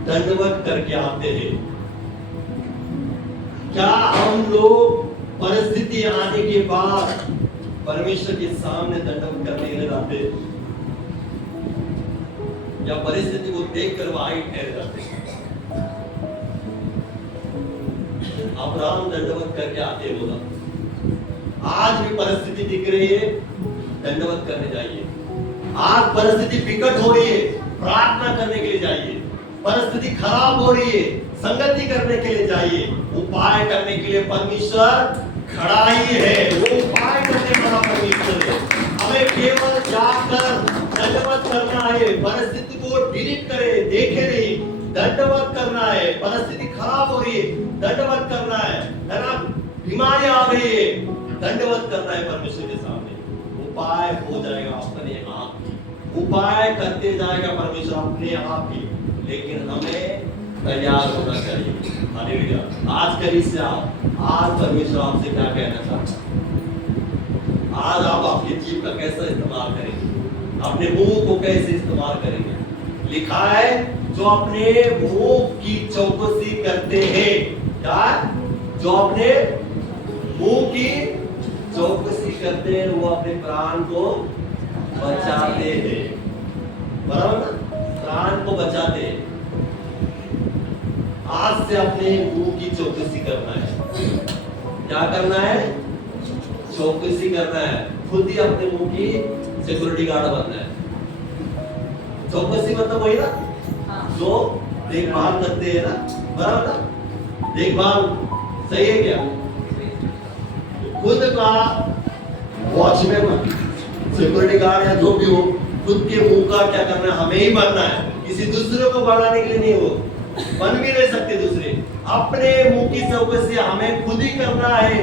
दंडवत करके आते हैं। क्या हम लोग परिस्थिति आने के बाद परमेश्वर के सामने दंडवत करने के लिए जाते हैं, या परिस्थिति को देखकर वहां ठहर जाते हैं? अब्राहम दंडवत करके आते बोला। आज भी परिस्थिति दिख रही है, दंडवत करने जाइए। आज परिस्थिति विकट हो रही है, प्रार्थना करने के लिए जाइए। परिस्थिति खराब हो रही है, संगति करने के लिए जाइए। उपाय करने के लिए परमेश्वर खड़ा ही है, वो उपाय करने वाला परमेश्वर है। हमें केवल जाकर दंडवत करना है, परिस्थिति को डिलीट करे, देखे नहीं, दंडवत करना है। परिस्थिति खराब हो रही है, दंडवत करना है ना? बीमारी आ रही है, दंडवत करना है परमेश्वर के सामने। उपाय हो जाएगा अपने आप ही, उपाय करते जाएगा परमेश्वर अपने आप ही, लेकिन हमें तैयार होना चाहिए। हालेलुया। आज कलीसिया, आज परमेश्वर आपसे क्या कहना चाहता है? आज आप अपने जीव का कैसा इस्तेमाल करेंगे? अपने मुंह को कैसे इस्तेमाल करेंगे? लिखा है, जो अपने मुंह की चौकसी करते हैं, क्या? जो अपने मुंह की चौकसी करते हैं, वो अपने प्राण को बचाते हैं। बराबर ना? प्राण को बचाते हैं। आज से अपने मुंह की चौकसी करना है। क्या करना है? चौकसी करना है। खुद ही अपने मुंह की सिक्योरिटी गार्ड बनना है। चौकसी मतलब वही ना, जो देखभाल करते हैं ना, बराबर ना? देखभाल सही है क्या? खुद का वॉचमैन, सिक्योरिटी गार्ड या जो भी हो, खुद के मुंह का क्या करना है? हमें ही बनना है, किसी दूसरे को बढ़ाने के लिए नहीं। हो बन भी नहीं सकते दूसरे। अपने मुंह की चौकसी हमें खुद ही करना है।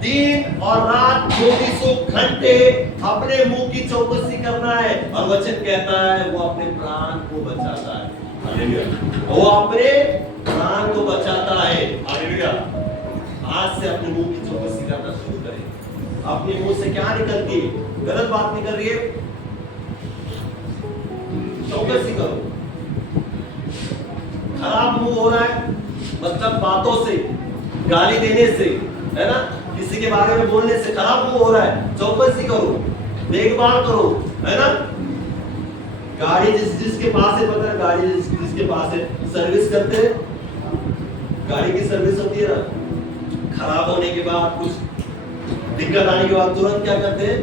दिन और रात 24 घंटे अपने मुंह की चौकसी करना है। और वचन कहता है वो अपने प्राण को बचाता है। हालेलुया। वो अपने प्राण को बचाता है। हालेलुया। आज से अपने मुंह की चौकसी करना शुरू करें। अपने मुंह से क्या निकलती है? गलत बात निकल रही है, चौकसी करो। खराब मुंह हो रहा है, मतलब बातों से, गाली देने से, है ना, किसी के बारे में बोलने से खराब मुंह हो रहा है, चौकसी करो, देखभाल करो, है ना। गाड़ी जिसके पास है, पता है, गाड़ी जिसके पास है, सर्विस करते हैं, गाड़ी की सर्विस होती है ना, खराब होने के बाद, कुछ दिक्कत आने के बाद तुरंत क्या करते हैं?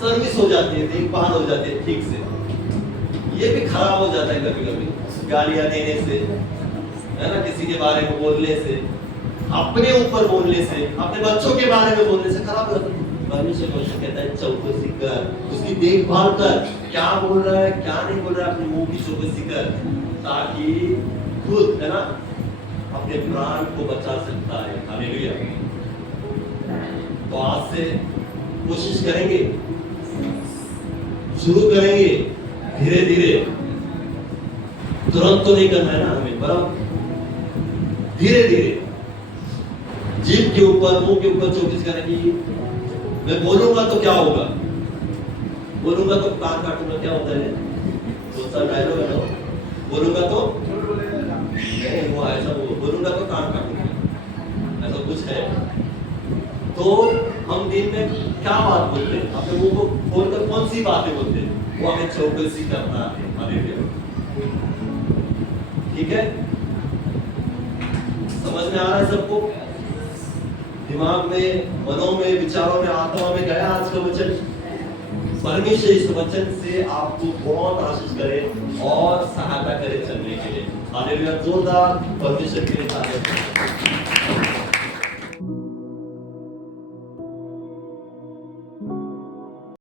सर्विस हो जाती है, देखभाल हो जाती है ठीक से। ये भी खराब हो जाता है कभी कभी, गालियां देने से, है ना, किसी के बारे में बोलने से, अपने ऊपर बोलने से, अपने बच्चों के बारे में बोलने से खराब हो जाता है। परमेश्वर कहता है चौकसी कर, उसकी देखभाल कर, क्या बोल रहा है क्या नहीं बोल रहा है, अपने मुंह की चौकसी कर, ताकि खुद, है ना, अपने प्राण को बचा सकता है। हालेलुया। तो आज से कोशिश करेंगे, शुरू करेंगे धीरे धीरे, तुरंत तो नहीं करना है ना हमें, बराबर धीरे धीरे जीभ के ऊपर, मुंह के ऊपर 24 करेंगे। मैं बोलूंगा तो क्या होगा, बोलूंगा तो कान काटूंगा, क्या होता है दूसरा डायलॉग है ना, बोलूंगा तो नहीं, वो ऐसा बोलूंगा तो कान काटूंगा, ऐसा कुछ है। तो हम दिन में क्या बात बोलते हैं, अपने मुंह को खोलकर कौन सी बातें बोलते हैं, वो हमें चौकसी करना है। हालेलुया, ठीक है, समझ में आ रहा है सबको, दिमाग में, मनों में, विचारों में, आत्मा में गया आज का वचन। परमेश्वर इस वचन से आपको बहुत आशीष करे और सहायता करे चलने के लिए। हालेलुया, जोरदार परमेश्वर के लिए तारीफ।